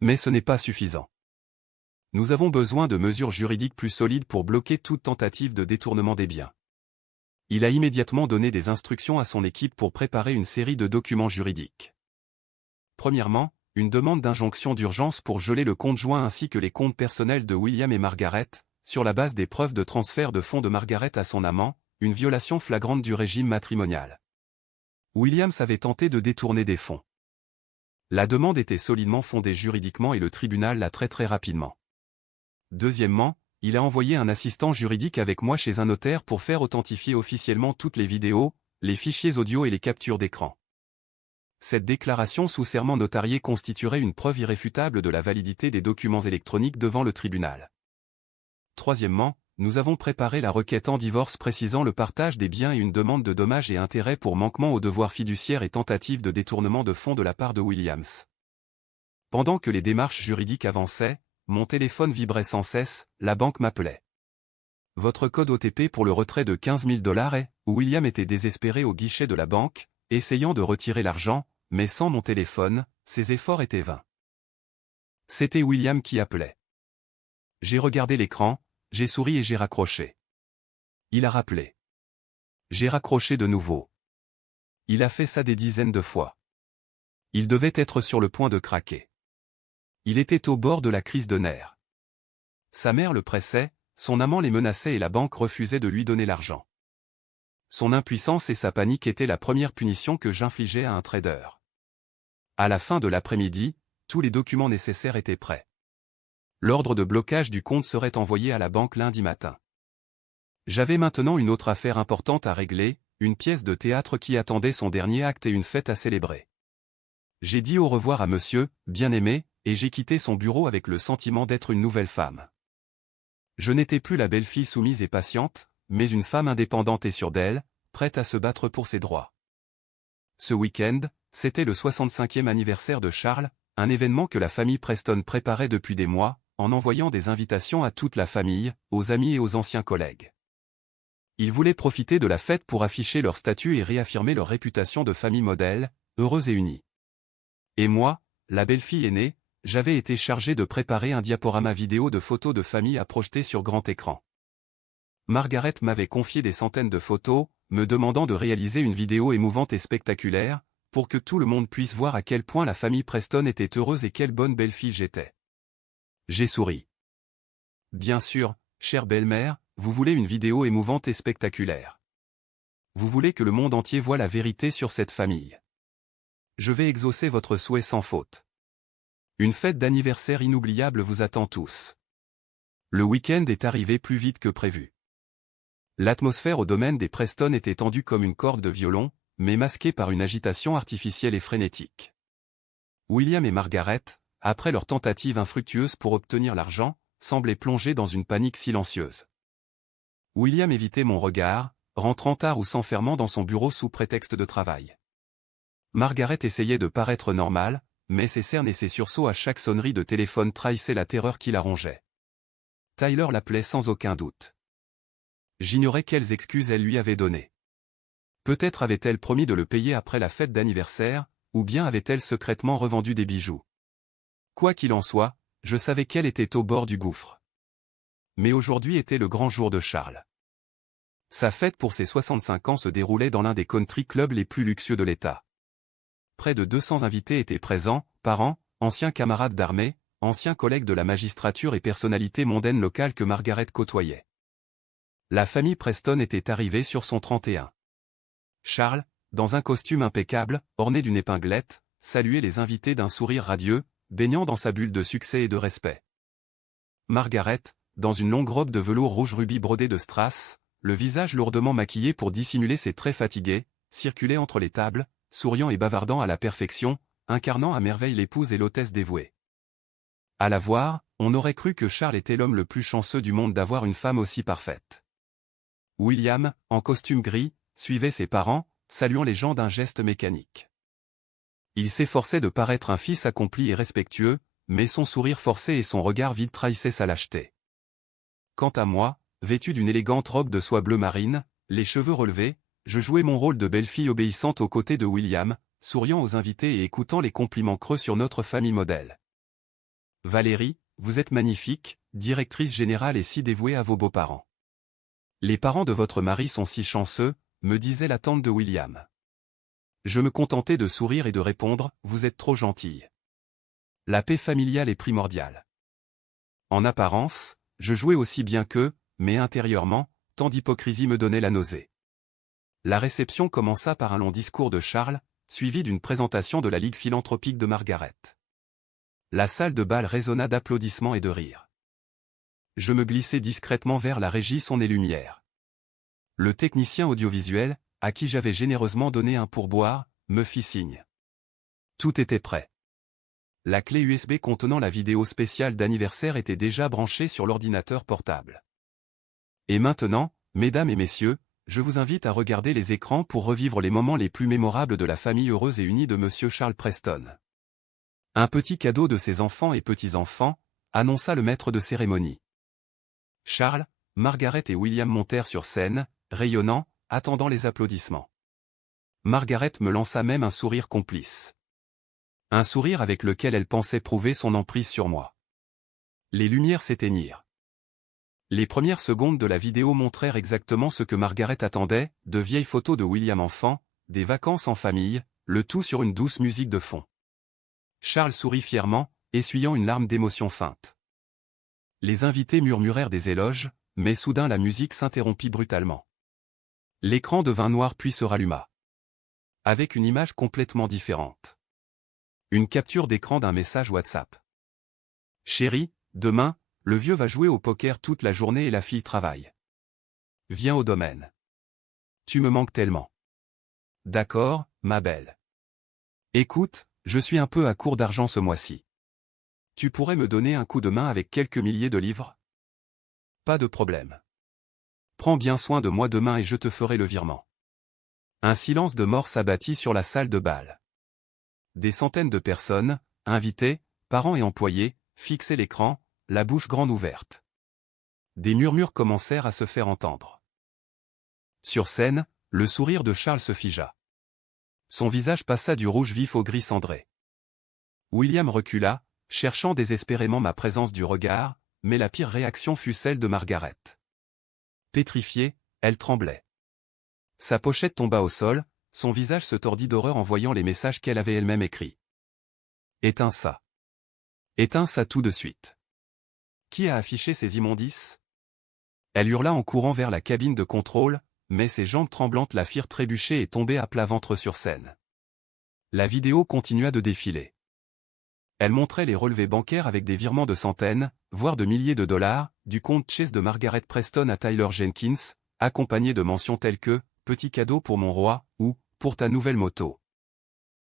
Mais ce n'est pas suffisant. Nous avons besoin de mesures juridiques plus solides pour bloquer toute tentative de détournement des biens. Il a immédiatement donné des instructions à son équipe pour préparer une série de documents juridiques. Premièrement, une demande d'injonction d'urgence pour geler le compte joint ainsi que les comptes personnels de William et Margaret, sur la base des preuves de transfert de fonds de Margaret à son amant, une violation flagrante du régime matrimonial. Williams avait tenté de détourner des fonds. La demande était solidement fondée juridiquement et le tribunal la traiterait rapidement. Deuxièmement, il a envoyé un assistant juridique avec moi chez un notaire pour faire authentifier officiellement toutes les vidéos, les fichiers audio et les captures d'écran. Cette déclaration sous serment notarié constituerait une preuve irréfutable de la validité des documents électroniques devant le tribunal. Troisièmement, nous avons préparé la requête en divorce précisant le partage des biens et une demande de dommages et intérêts pour manquement aux devoirs fiduciaires et tentative de détournement de fonds de la part de Williams. Pendant que les démarches juridiques avançaient, mon téléphone vibrait sans cesse, la banque m'appelait. Votre code OTP pour le retrait de 15 000 $ est, William était désespéré au guichet de la banque, essayant de retirer l'argent, mais sans mon téléphone, ses efforts étaient vains. C'était William qui appelait. J'ai regardé l'écran, j'ai souri et j'ai raccroché. Il a rappelé. J'ai raccroché de nouveau. Il a fait ça des dizaines de fois. Il devait être sur le point de craquer. Il était au bord de la crise de nerfs. Sa mère le pressait, son amant les menaçait et la banque refusait de lui donner l'argent. Son impuissance et sa panique étaient la première punition que j'infligeais à un trader. À la fin de l'après-midi, tous les documents nécessaires étaient prêts. L'ordre de blocage du compte serait envoyé à la banque lundi matin. J'avais maintenant une autre affaire importante à régler, une pièce de théâtre qui attendait son dernier acte et une fête à célébrer. J'ai dit au revoir à monsieur, bien-aimé, et j'ai quitté son bureau avec le sentiment d'être une nouvelle femme. Je n'étais plus la belle-fille soumise et patiente, mais une femme indépendante et sûre d'elle, prête à se battre pour ses droits. Ce week-end, c'était le 65e anniversaire de Charles, un événement que la famille Preston préparait depuis des mois, en envoyant des invitations à toute la famille, aux amis et aux anciens collègues. Ils voulaient profiter de la fête pour afficher leur statut et réaffirmer leur réputation de famille modèle, heureuse et unie. Et moi, la belle-fille aînée, j'avais été chargé de préparer un diaporama vidéo de photos de famille à projeter sur grand écran. Margaret m'avait confié des centaines de photos, me demandant de réaliser une vidéo émouvante et spectaculaire, pour que tout le monde puisse voir à quel point la famille Preston était heureuse et quelle bonne belle-fille j'étais. J'ai souri. Bien sûr, chère belle-mère, vous voulez une vidéo émouvante et spectaculaire. Vous voulez que le monde entier voie la vérité sur cette famille. Je vais exaucer votre souhait sans faute. Une fête d'anniversaire inoubliable vous attend tous. Le week-end est arrivé plus vite que prévu. L'atmosphère au domaine des Preston était tendue comme une corde de violon, mais masquée par une agitation artificielle et frénétique. William et Margaret, après leur tentative infructueuse pour obtenir l'argent, semblaient plongés dans une panique silencieuse. William évitait mon regard, rentrant tard ou s'enfermant dans son bureau sous prétexte de travail. Margaret essayait de paraître normale, mais ses cernes et ses sursauts à chaque sonnerie de téléphone trahissaient la terreur qui la rongeait. Tyler l'appelait sans aucun doute. J'ignorais quelles excuses elle lui avait données. Peut-être avait-elle promis de le payer après la fête d'anniversaire, ou bien avait-elle secrètement revendu des bijoux. Quoi qu'il en soit, je savais qu'elle était au bord du gouffre. Mais aujourd'hui était le grand jour de Charles. Sa fête pour ses 65 ans se déroulait dans l'un des country clubs les plus luxueux de l'État. Près de 200 invités étaient présents, parents, anciens camarades d'armée, anciens collègues de la magistrature et personnalités mondaines locales que Margaret côtoyait. La famille Preston était arrivée sur son 31. Charles, dans un costume impeccable, orné d'une épinglette, saluait les invités d'un sourire radieux, baignant dans sa bulle de succès et de respect. Margaret, dans une longue robe de velours rouge rubis brodée de strass, le visage lourdement maquillé pour dissimuler ses traits fatigués, circulait entre les tables, souriant et bavardant à la perfection, incarnant à merveille l'épouse et l'hôtesse dévouée. À la voir, on aurait cru que Charles était l'homme le plus chanceux du monde d'avoir une femme aussi parfaite. William, en costume gris, suivait ses parents, saluant les gens d'un geste mécanique. Il s'efforçait de paraître un fils accompli et respectueux, mais son sourire forcé et son regard vide trahissaient sa lâcheté. Quant à moi, vêtu d'une élégante robe de soie bleu marine, les cheveux relevés, je jouais mon rôle de belle-fille obéissante aux côtés de William, souriant aux invités et écoutant les compliments creux sur notre famille modèle. « Valérie, vous êtes magnifique » directrice générale et si dévouée à vos beaux-parents. Les parents de votre mari sont si chanceux, me disait la tante de William. Je me contentais de sourire et de répondre, vous êtes trop gentille. La paix familiale est primordiale. En apparence, je jouais aussi bien qu'eux, mais intérieurement, tant d'hypocrisie me donnait la nausée. La réception commença par un long discours de Charles, suivi d'une présentation de la Ligue philanthropique de Margaret. La salle de bal résonna d'applaudissements et de rires. Je me glissai discrètement vers la régie son et lumière. Le technicien audiovisuel, à qui j'avais généreusement donné un pourboire, me fit signe. Tout était prêt. La clé USB contenant la vidéo spéciale d'anniversaire était déjà branchée sur l'ordinateur portable. Et maintenant, mesdames et messieurs, je vous invite à regarder les écrans pour revivre les moments les plus mémorables de la famille heureuse et unie de Monsieur Charles Preston. Un petit cadeau de ses enfants et petits-enfants, annonça le maître de cérémonie. Charles, Margaret et William montèrent sur scène, rayonnants, attendant les applaudissements. Margaret me lança même un sourire complice. Un sourire avec lequel elle pensait prouver son emprise sur moi. Les lumières s'éteignirent. Les premières secondes de la vidéo montrèrent exactement ce que Margaret attendait, de vieilles photos de William enfant, des vacances en famille, le tout sur une douce musique de fond. Charles sourit fièrement, essuyant une larme d'émotion feinte. Les invités murmurèrent des éloges, mais soudain la musique s'interrompit brutalement. L'écran devint noir puis se ralluma. Avec une image complètement différente. Une capture d'écran d'un message WhatsApp. Chérie, demain, le vieux va jouer au poker toute la journée et la fille travaille. Viens au domaine. Tu me manques tellement. D'accord, ma belle. Écoute, je suis un peu à court d'argent ce mois-ci. Tu pourrais me donner un coup de main avec quelques milliers de livres? Pas de problème. Prends bien soin de moi demain et je te ferai le virement. Un silence de mort s'abattit sur la salle de bal. Des centaines de personnes, invités, parents et employés, fixaient l'écran, la bouche grande ouverte. Des murmures commencèrent à se faire entendre. Sur scène, le sourire de Charles se figea. Son visage passa du rouge vif au gris cendré. William recula, cherchant désespérément ma présence du regard, mais la pire réaction fut celle de Margaret. Pétrifiée, elle tremblait. Sa pochette tomba au sol, son visage se tordit d'horreur en voyant les messages qu'elle avait elle-même écrits. Éteins ça. Éteins ça tout de suite. Qui a affiché ces immondices? Elle hurla en courant vers la cabine de contrôle, mais ses jambes tremblantes la firent trébucher et tomber à plat ventre sur scène. La vidéo continua de défiler. Elle montrait les relevés bancaires avec des virements de centaines, voire de milliers de dollars, du compte Chase de Margaret Preston à Tyler Jenkins, accompagnés de mentions telles que « Petit cadeau pour mon roi » ou « Pour ta nouvelle moto ».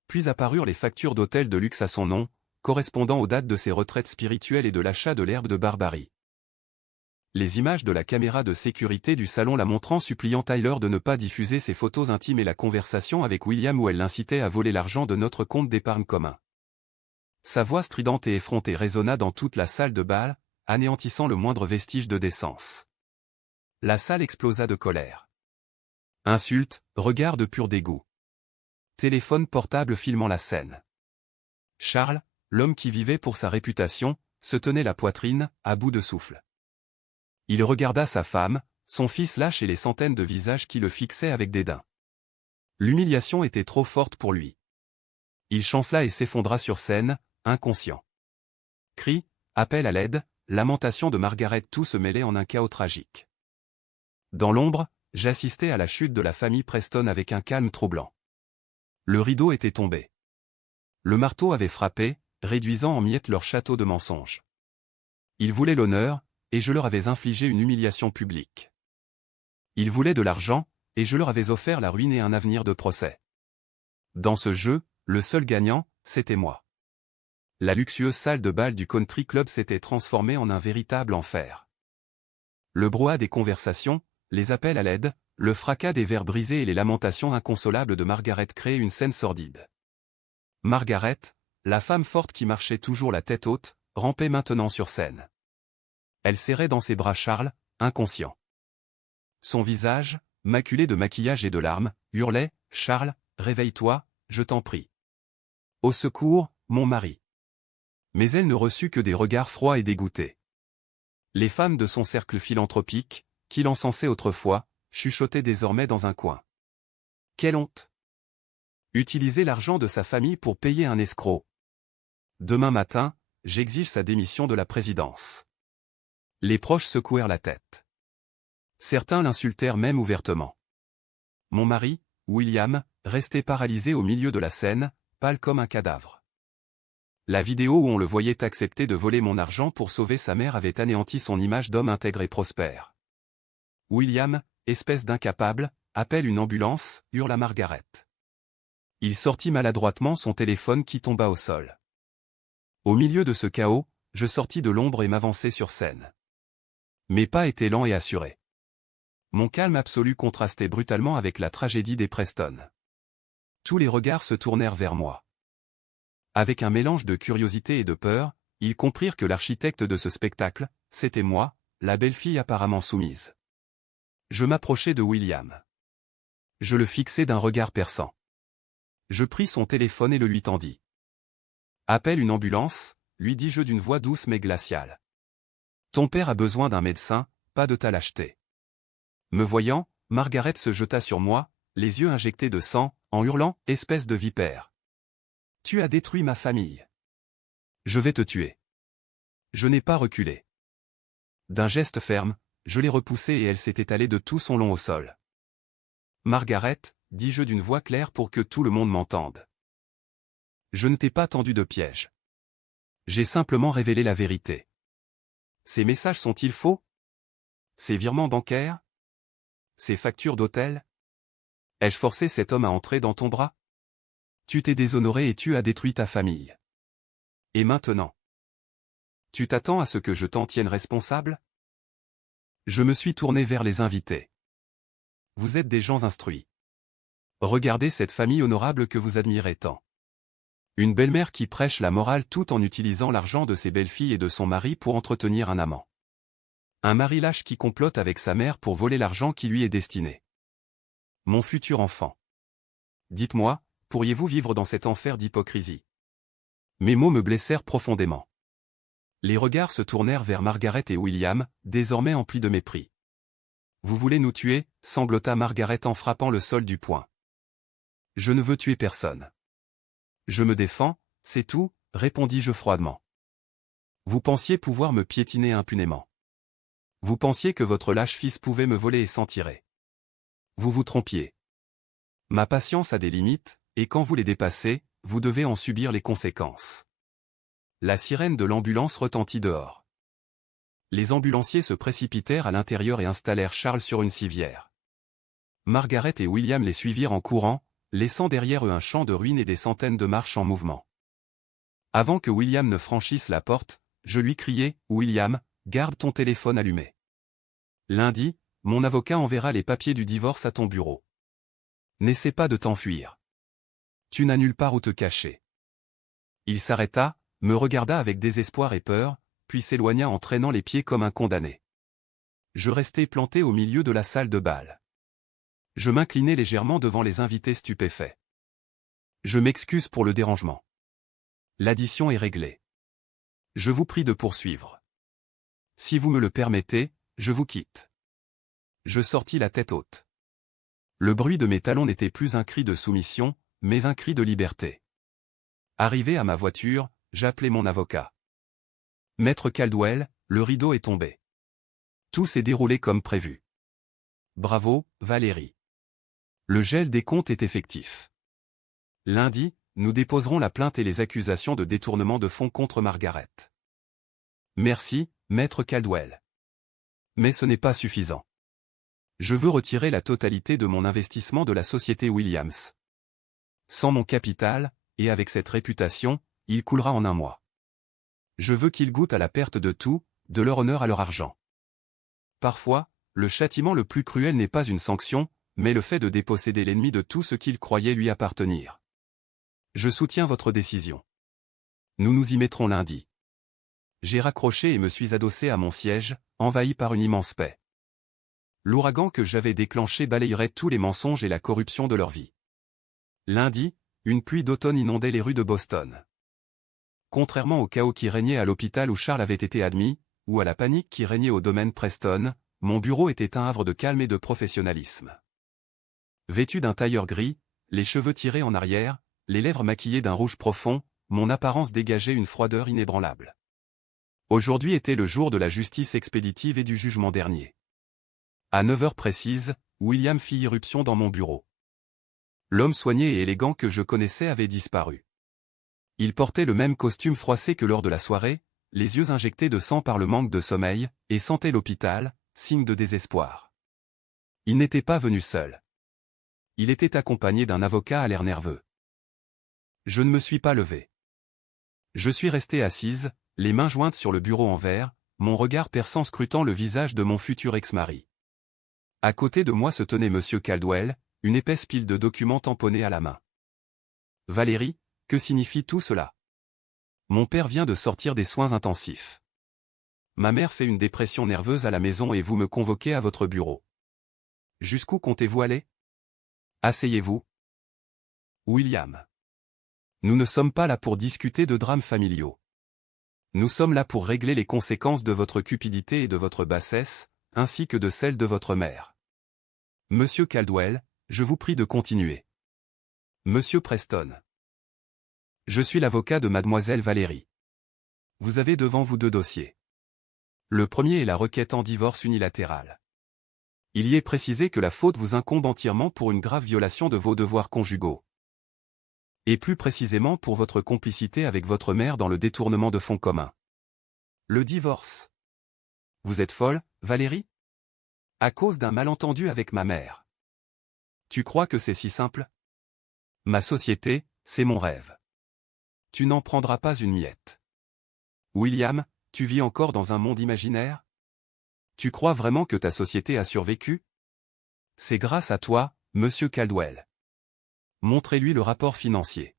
Puis apparurent les factures d'hôtel de luxe à son nom, correspondant aux dates de ses retraites spirituelles et de l'achat de l'herbe de Barbarie. Les images de la caméra de sécurité du salon la montrant suppliant Tyler de ne pas diffuser ses photos intimes et la conversation avec William où elle l'incitait à voler l'argent de notre compte d'épargne commun. Sa voix stridente et effrontée résonna dans toute la salle de bal, anéantissant le moindre vestige de décence. La salle explosa de colère. Insultes, regards de pur dégoût. Téléphone portable filmant la scène. Charles, l'homme qui vivait pour sa réputation, se tenait la poitrine, à bout de souffle. Il regarda sa femme, son fils lâche et les centaines de visages qui le fixaient avec dédain. L'humiliation était trop forte pour lui. Il chancela et s'effondra sur scène, inconscient. Cris, appel à l'aide, lamentations de Margaret, tout se mêlait en un chaos tragique. Dans l'ombre, j'assistais à la chute de la famille Preston avec un calme troublant. Le rideau était tombé. Le marteau avait frappé, réduisant en miettes leur château de mensonges. Ils voulaient l'honneur, et je leur avais infligé une humiliation publique. Ils voulaient de l'argent, et je leur avais offert la ruine et un avenir de procès. Dans ce jeu, le seul gagnant, c'était moi. La luxueuse salle de bal du country club s'était transformée en un véritable enfer. Le brouhaha des conversations, les appels à l'aide, le fracas des verres brisés et les lamentations inconsolables de Margaret créaient une scène sordide. Margaret, la femme forte qui marchait toujours la tête haute, rampait maintenant sur scène. Elle serrait dans ses bras Charles, inconscient. Son visage, maculé de maquillage et de larmes, hurlait « Charles, réveille-toi, je t'en prie. Au secours, mon mari. » Mais elle ne reçut que des regards froids et dégoûtés. Les femmes de son cercle philanthropique, qu'il encensait autrefois, chuchotaient désormais dans un coin. Quelle honte! Utiliser l'argent de sa famille pour payer un escroc. Demain matin, j'exige sa démission de la présidence. Les proches secouèrent la tête. Certains l'insultèrent même ouvertement. Mon mari, William, restait paralysé au milieu de la scène, pâle comme un cadavre. La vidéo où on le voyait accepter de voler mon argent pour sauver sa mère avait anéanti son image d'homme intègre et prospère. William, espèce d'incapable, appelle une ambulance, hurla Margaret. Il sortit maladroitement son téléphone qui tomba au sol. Au milieu de ce chaos, je sortis de l'ombre et m'avançai sur scène. Mes pas étaient lents et assurés. Mon calme absolu contrastait brutalement avec la tragédie des Preston. Tous les regards se tournèrent vers moi. Avec un mélange de curiosité et de peur, ils comprirent que l'architecte de ce spectacle, c'était moi, la belle-fille apparemment soumise. Je m'approchai de William. Je le fixai d'un regard perçant. Je pris son téléphone et le lui tendis. « Appelle une ambulance », lui dis-je d'une voix douce mais glaciale. « Ton père a besoin d'un médecin, pas de ta lâcheté. » Me voyant, Margaret se jeta sur moi, les yeux injectés de sang, en hurlant « Espèce de vipère ! Tu as détruit ma famille. Je vais te tuer. » Je n'ai pas reculé. D'un geste ferme, je l'ai repoussée et elle s'est étalée de tout son long au sol. « Margaret », dis-je d'une voix claire pour que tout le monde m'entende. Je ne t'ai pas tendu de piège. J'ai simplement révélé la vérité. Ces messages sont-ils faux? Ces virements bancaires? Ces factures d'hôtel? Ai-je forcé cet homme à entrer dans ton bras? Tu t'es déshonoré et tu as détruit ta famille. Et maintenant? Tu t'attends à ce que je t'en tienne responsable? Je me suis tourné vers les invités. Vous êtes des gens instruits. Regardez cette famille honorable que vous admirez tant. Une belle-mère qui prêche la morale tout en utilisant l'argent de ses belles-filles et de son mari pour entretenir un amant. Un mari lâche qui complote avec sa mère pour voler l'argent qui lui est destiné. Mon futur enfant. Dites-moi, pourriez-vous vivre dans cet enfer d'hypocrisie? Mes mots me blessèrent profondément. Les regards se tournèrent vers Margaret et William, désormais emplis de mépris. Vous voulez nous tuer, sanglota Margaret en frappant le sol du poing. Je ne veux tuer personne. Je me défends, c'est tout, répondis-je froidement. Vous pensiez pouvoir me piétiner impunément. Vous pensiez que votre lâche fils pouvait me voler et s'en tirer. Vous vous trompiez. Ma patience a des limites, et quand vous les dépassez, vous devez en subir les conséquences. La sirène de l'ambulance retentit dehors. Les ambulanciers se précipitèrent à l'intérieur et installèrent Charles sur une civière. Margaret et William les suivirent en courant, laissant derrière eux un champ de ruines et des centaines de marches en mouvement. Avant que William ne franchisse la porte, je lui criai « William, garde ton téléphone allumé. Lundi, mon avocat enverra les papiers du divorce à ton bureau. N'essaie pas de t'enfuir. Tu n'as nulle part où te cacher. » Il s'arrêta, me regarda avec désespoir et peur, puis s'éloigna en traînant les pieds comme un condamné. Je restai planté au milieu de la salle de bal. Je m'inclinai légèrement devant les invités stupéfaits. Je m'excuse pour le dérangement. L'addition est réglée. Je vous prie de poursuivre. Si vous me le permettez, je vous quitte. Je sortis la tête haute. Le bruit de mes talons n'était plus un cri de soumission, mais un cri de liberté. Arrivé à ma voiture, j'appelai mon avocat. Maître Caldwell, le rideau est tombé. Tout s'est déroulé comme prévu. Bravo, Valérie. Le gel des comptes est effectif. Lundi, nous déposerons la plainte et les accusations de détournement de fonds contre Margaret. Merci, Maître Caldwell. Mais ce n'est pas suffisant. Je veux retirer la totalité de mon investissement de la société Williams. Sans mon capital, et avec cette réputation, il coulera en un mois. Je veux qu'ils goûtent à la perte de tout, de leur honneur à leur argent. Parfois, le châtiment le plus cruel n'est pas une sanction, mais le fait de déposséder l'ennemi de tout ce qu'il croyait lui appartenir. Je soutiens votre décision. Nous nous y mettrons lundi. J'ai raccroché et me suis adossé à mon siège, envahi par une immense paix. L'ouragan que j'avais déclenché balayerait tous les mensonges et la corruption de leur vie. Lundi, une pluie d'automne inondait les rues de Boston. Contrairement au chaos qui régnait à l'hôpital où Charles avait été admis, ou à la panique qui régnait au domaine Preston, mon bureau était un havre de calme et de professionnalisme. Vêtu d'un tailleur gris, les cheveux tirés en arrière, les lèvres maquillées d'un rouge profond, mon apparence dégageait une froideur inébranlable. Aujourd'hui était le jour de la justice expéditive et du jugement dernier. À 9 heures précises, William fit irruption dans mon bureau. L'homme soigné et élégant que je connaissais avait disparu. Il portait le même costume froissé que lors de la soirée, les yeux injectés de sang par le manque de sommeil, et sentait l'hôpital, signe de désespoir. Il n'était pas venu seul. Il était accompagné d'un avocat à l'air nerveux. Je ne me suis pas levé. Je suis resté assise, les mains jointes sur le bureau en verre, mon regard perçant scrutant le visage de mon futur ex-mari. À côté de moi se tenait M. Caldwell, une épaisse pile de documents tamponnés à la main. « Valérie, que signifie tout cela ? Mon père vient de sortir des soins intensifs. Ma mère fait une dépression nerveuse à la maison et vous me convoquez à votre bureau. Jusqu'où comptez-vous aller ? Asseyez-vous. William. Nous ne sommes pas là pour discuter de drames familiaux. Nous sommes là pour régler les conséquences de votre cupidité et de votre bassesse, ainsi que de celles de votre mère. Monsieur Caldwell, je vous prie de continuer. Monsieur Preston. Je suis l'avocat de mademoiselle Valérie. Vous avez devant vous 2 dossiers. Le premier est la requête en divorce unilatéral. Il y est précisé que la faute vous incombe entièrement pour une grave violation de vos devoirs conjugaux. Et plus précisément pour votre complicité avec votre mère dans le détournement de fonds communs. Le divorce. Vous êtes folle, Valérie ? À cause d'un malentendu avec ma mère. Tu crois que c'est si simple ? Ma société, c'est mon rêve. Tu n'en prendras pas une miette. William, tu vis encore dans un monde imaginaire ? Tu crois vraiment que ta société a survécu ? C'est grâce à toi, Monsieur Caldwell. Montrez-lui le rapport financier.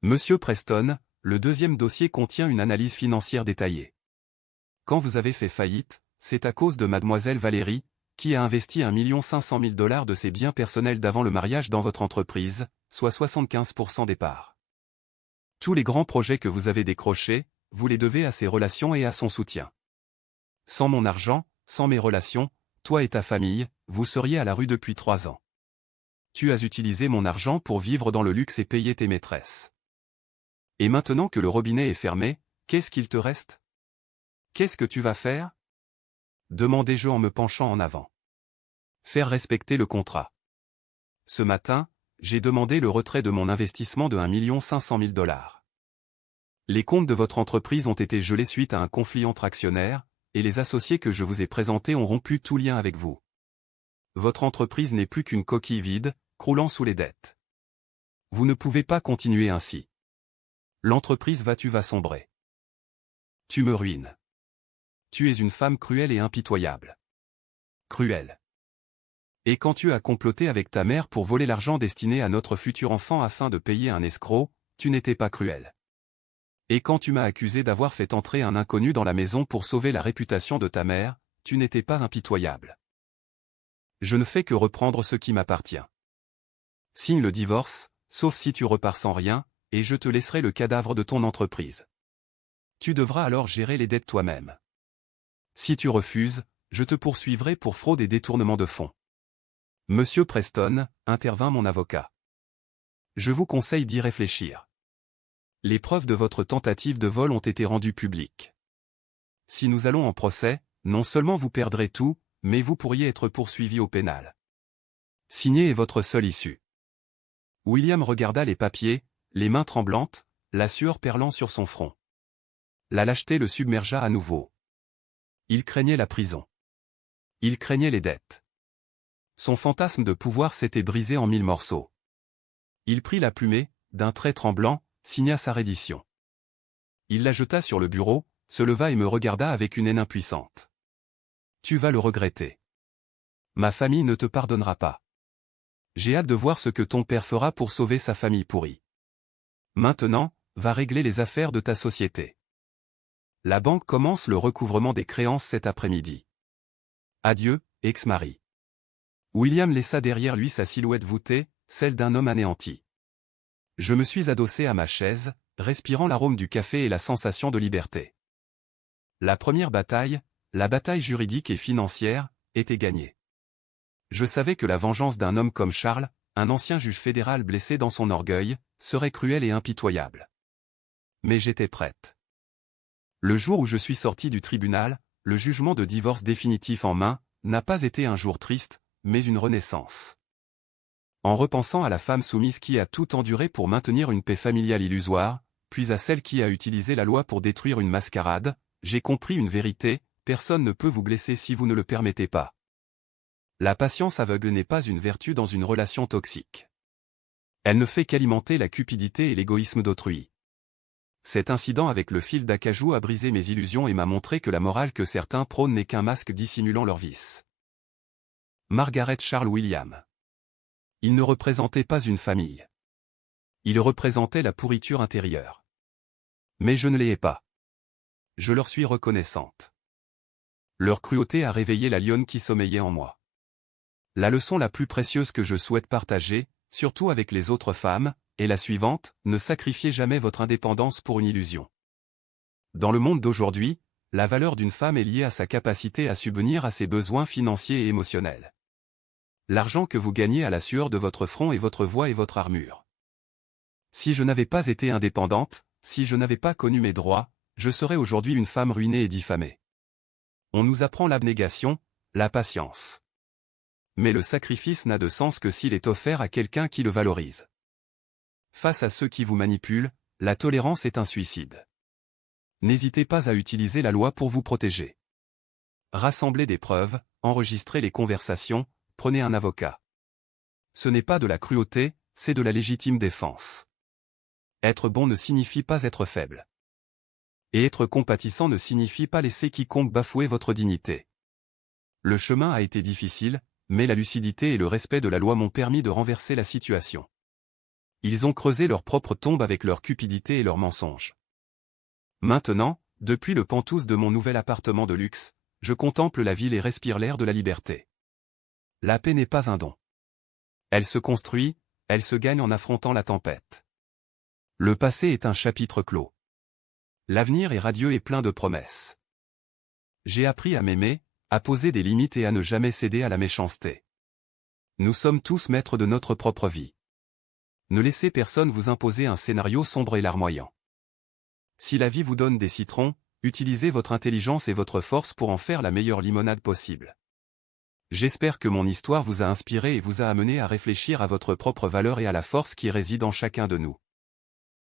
Monsieur Preston, le deuxième dossier contient une analyse financière détaillée. Quand vous avez fait faillite, c'est à cause de mademoiselle Valérie, qui a investi 1 500 000 $ de ses biens personnels d'avant le mariage dans votre entreprise, soit 75% des parts. Tous les grands projets que vous avez décrochés, vous les devez à ses relations et à son soutien. Sans mon argent, sans mes relations, toi et ta famille, vous seriez à la rue depuis 3 ans. Tu as utilisé mon argent pour vivre dans le luxe et payer tes maîtresses. Et maintenant que le robinet est fermé, qu'est-ce qu'il te reste ? Qu'est-ce que tu vas faire ? Demandai-je en me penchant en avant. Faire respecter le contrat. Ce matin, j'ai demandé le retrait de mon investissement de 1 500 000 $. Les comptes de votre entreprise ont été gelés suite à un conflit entre actionnaires, et les associés que je vous ai présentés ont rompu tout lien avec vous. Votre entreprise n'est plus qu'une coquille vide, croulant sous les dettes. Vous ne pouvez pas continuer ainsi. L'entreprise va sombrer. Tu me ruines. Tu es une femme cruelle et impitoyable. Cruelle. Et quand tu as comploté avec ta mère pour voler l'argent destiné à notre futur enfant afin de payer un escroc, tu n'étais pas cruelle. Et quand tu m'as accusé d'avoir fait entrer un inconnu dans la maison pour sauver la réputation de ta mère, tu n'étais pas impitoyable. Je ne fais que reprendre ce qui m'appartient. Signe le divorce, sauf si tu repars sans rien, et je te laisserai le cadavre de ton entreprise. Tu devras alors gérer les dettes toi-même. Si tu refuses, je te poursuivrai pour fraude et détournement de fonds. Monsieur Preston, intervint mon avocat. Je vous conseille d'y réfléchir. Les preuves de votre tentative de vol ont été rendues publiques. Si nous allons en procès, non seulement vous perdrez tout, mais vous pourriez être poursuivi au pénal. Signer est votre seule issue. William regarda les papiers, les mains tremblantes, la sueur perlant sur son front. La lâcheté le submergea à nouveau. Il craignait la prison. Il craignait les dettes. Son fantasme de pouvoir s'était brisé en 1000 morceaux. Il prit la plumée, d'un trait tremblant, signa sa reddition. Il la jeta sur le bureau, se leva et me regarda avec une haine impuissante. Tu vas le regretter. Ma famille ne te pardonnera pas. J'ai hâte de voir ce que ton père fera pour sauver sa famille pourrie. Maintenant, va régler les affaires de ta société. La banque commence le recouvrement des créances cet après-midi. Adieu, ex-mari. William laissa derrière lui sa silhouette voûtée, celle d'un homme anéanti. Je me suis adossé à ma chaise, respirant l'arôme du café et la sensation de liberté. La première bataille, la bataille juridique et financière, était gagnée. Je savais que la vengeance d'un homme comme Charles, un ancien juge fédéral blessé dans son orgueil, serait cruelle et impitoyable. Mais j'étais prête. Le jour où je suis sorti du tribunal, le jugement de divorce définitif en main, n'a pas été un jour triste, mais une renaissance. En repensant à la femme soumise qui a tout enduré pour maintenir une paix familiale illusoire, puis à celle qui a utilisé la loi pour détruire une mascarade, j'ai compris une vérité, personne ne peut vous blesser si vous ne le permettez pas. La patience aveugle n'est pas une vertu dans une relation toxique. Elle ne fait qu'alimenter la cupidité et l'égoïsme d'autrui. Cet incident avec le fil d'acajou a brisé mes illusions et m'a montré que la morale que certains prônent n'est qu'un masque dissimulant leurs vices. Margaret Charles William. Il ne représentait pas une famille. Il représentait la pourriture intérieure. Mais je ne les hais pas. Je leur suis reconnaissante. Leur cruauté a réveillé la lionne qui sommeillait en moi. La leçon la plus précieuse que je souhaite partager, surtout avec les autres femmes, est la suivante: ne sacrifiez jamais votre indépendance pour une illusion. Dans le monde d'aujourd'hui, la valeur d'une femme est liée à sa capacité à subvenir à ses besoins financiers et émotionnels. L'argent que vous gagnez à la sueur de votre front est votre voix et votre armure. Si je n'avais pas été indépendante, si je n'avais pas connu mes droits, je serais aujourd'hui une femme ruinée et diffamée. On nous apprend l'abnégation, la patience. Mais le sacrifice n'a de sens que s'il est offert à quelqu'un qui le valorise. Face à ceux qui vous manipulent, la tolérance est un suicide. N'hésitez pas à utiliser la loi pour vous protéger. Rassemblez des preuves, enregistrez les conversations, prenez un avocat. Ce n'est pas de la cruauté, c'est de la légitime défense. Être bon ne signifie pas être faible. Et être compatissant ne signifie pas laisser quiconque bafouer votre dignité. Le chemin a été difficile, mais la lucidité et le respect de la loi m'ont permis de renverser la situation. Ils ont creusé leur propre tombe avec leur cupidité et leurs mensonges. Maintenant, depuis le penthouse de mon nouvel appartement de luxe, je contemple la ville et respire l'air de la liberté. La paix n'est pas un don. Elle se construit, elle se gagne en affrontant la tempête. Le passé est un chapitre clos. L'avenir est radieux et plein de promesses. J'ai appris à m'aimer, à poser des limites et à ne jamais céder à la méchanceté. Nous sommes tous maîtres de notre propre vie. Ne laissez personne vous imposer un scénario sombre et larmoyant. Si la vie vous donne des citrons, utilisez votre intelligence et votre force pour en faire la meilleure limonade possible. J'espère que mon histoire vous a inspiré et vous a amené à réfléchir à votre propre valeur et à la force qui réside en chacun de nous.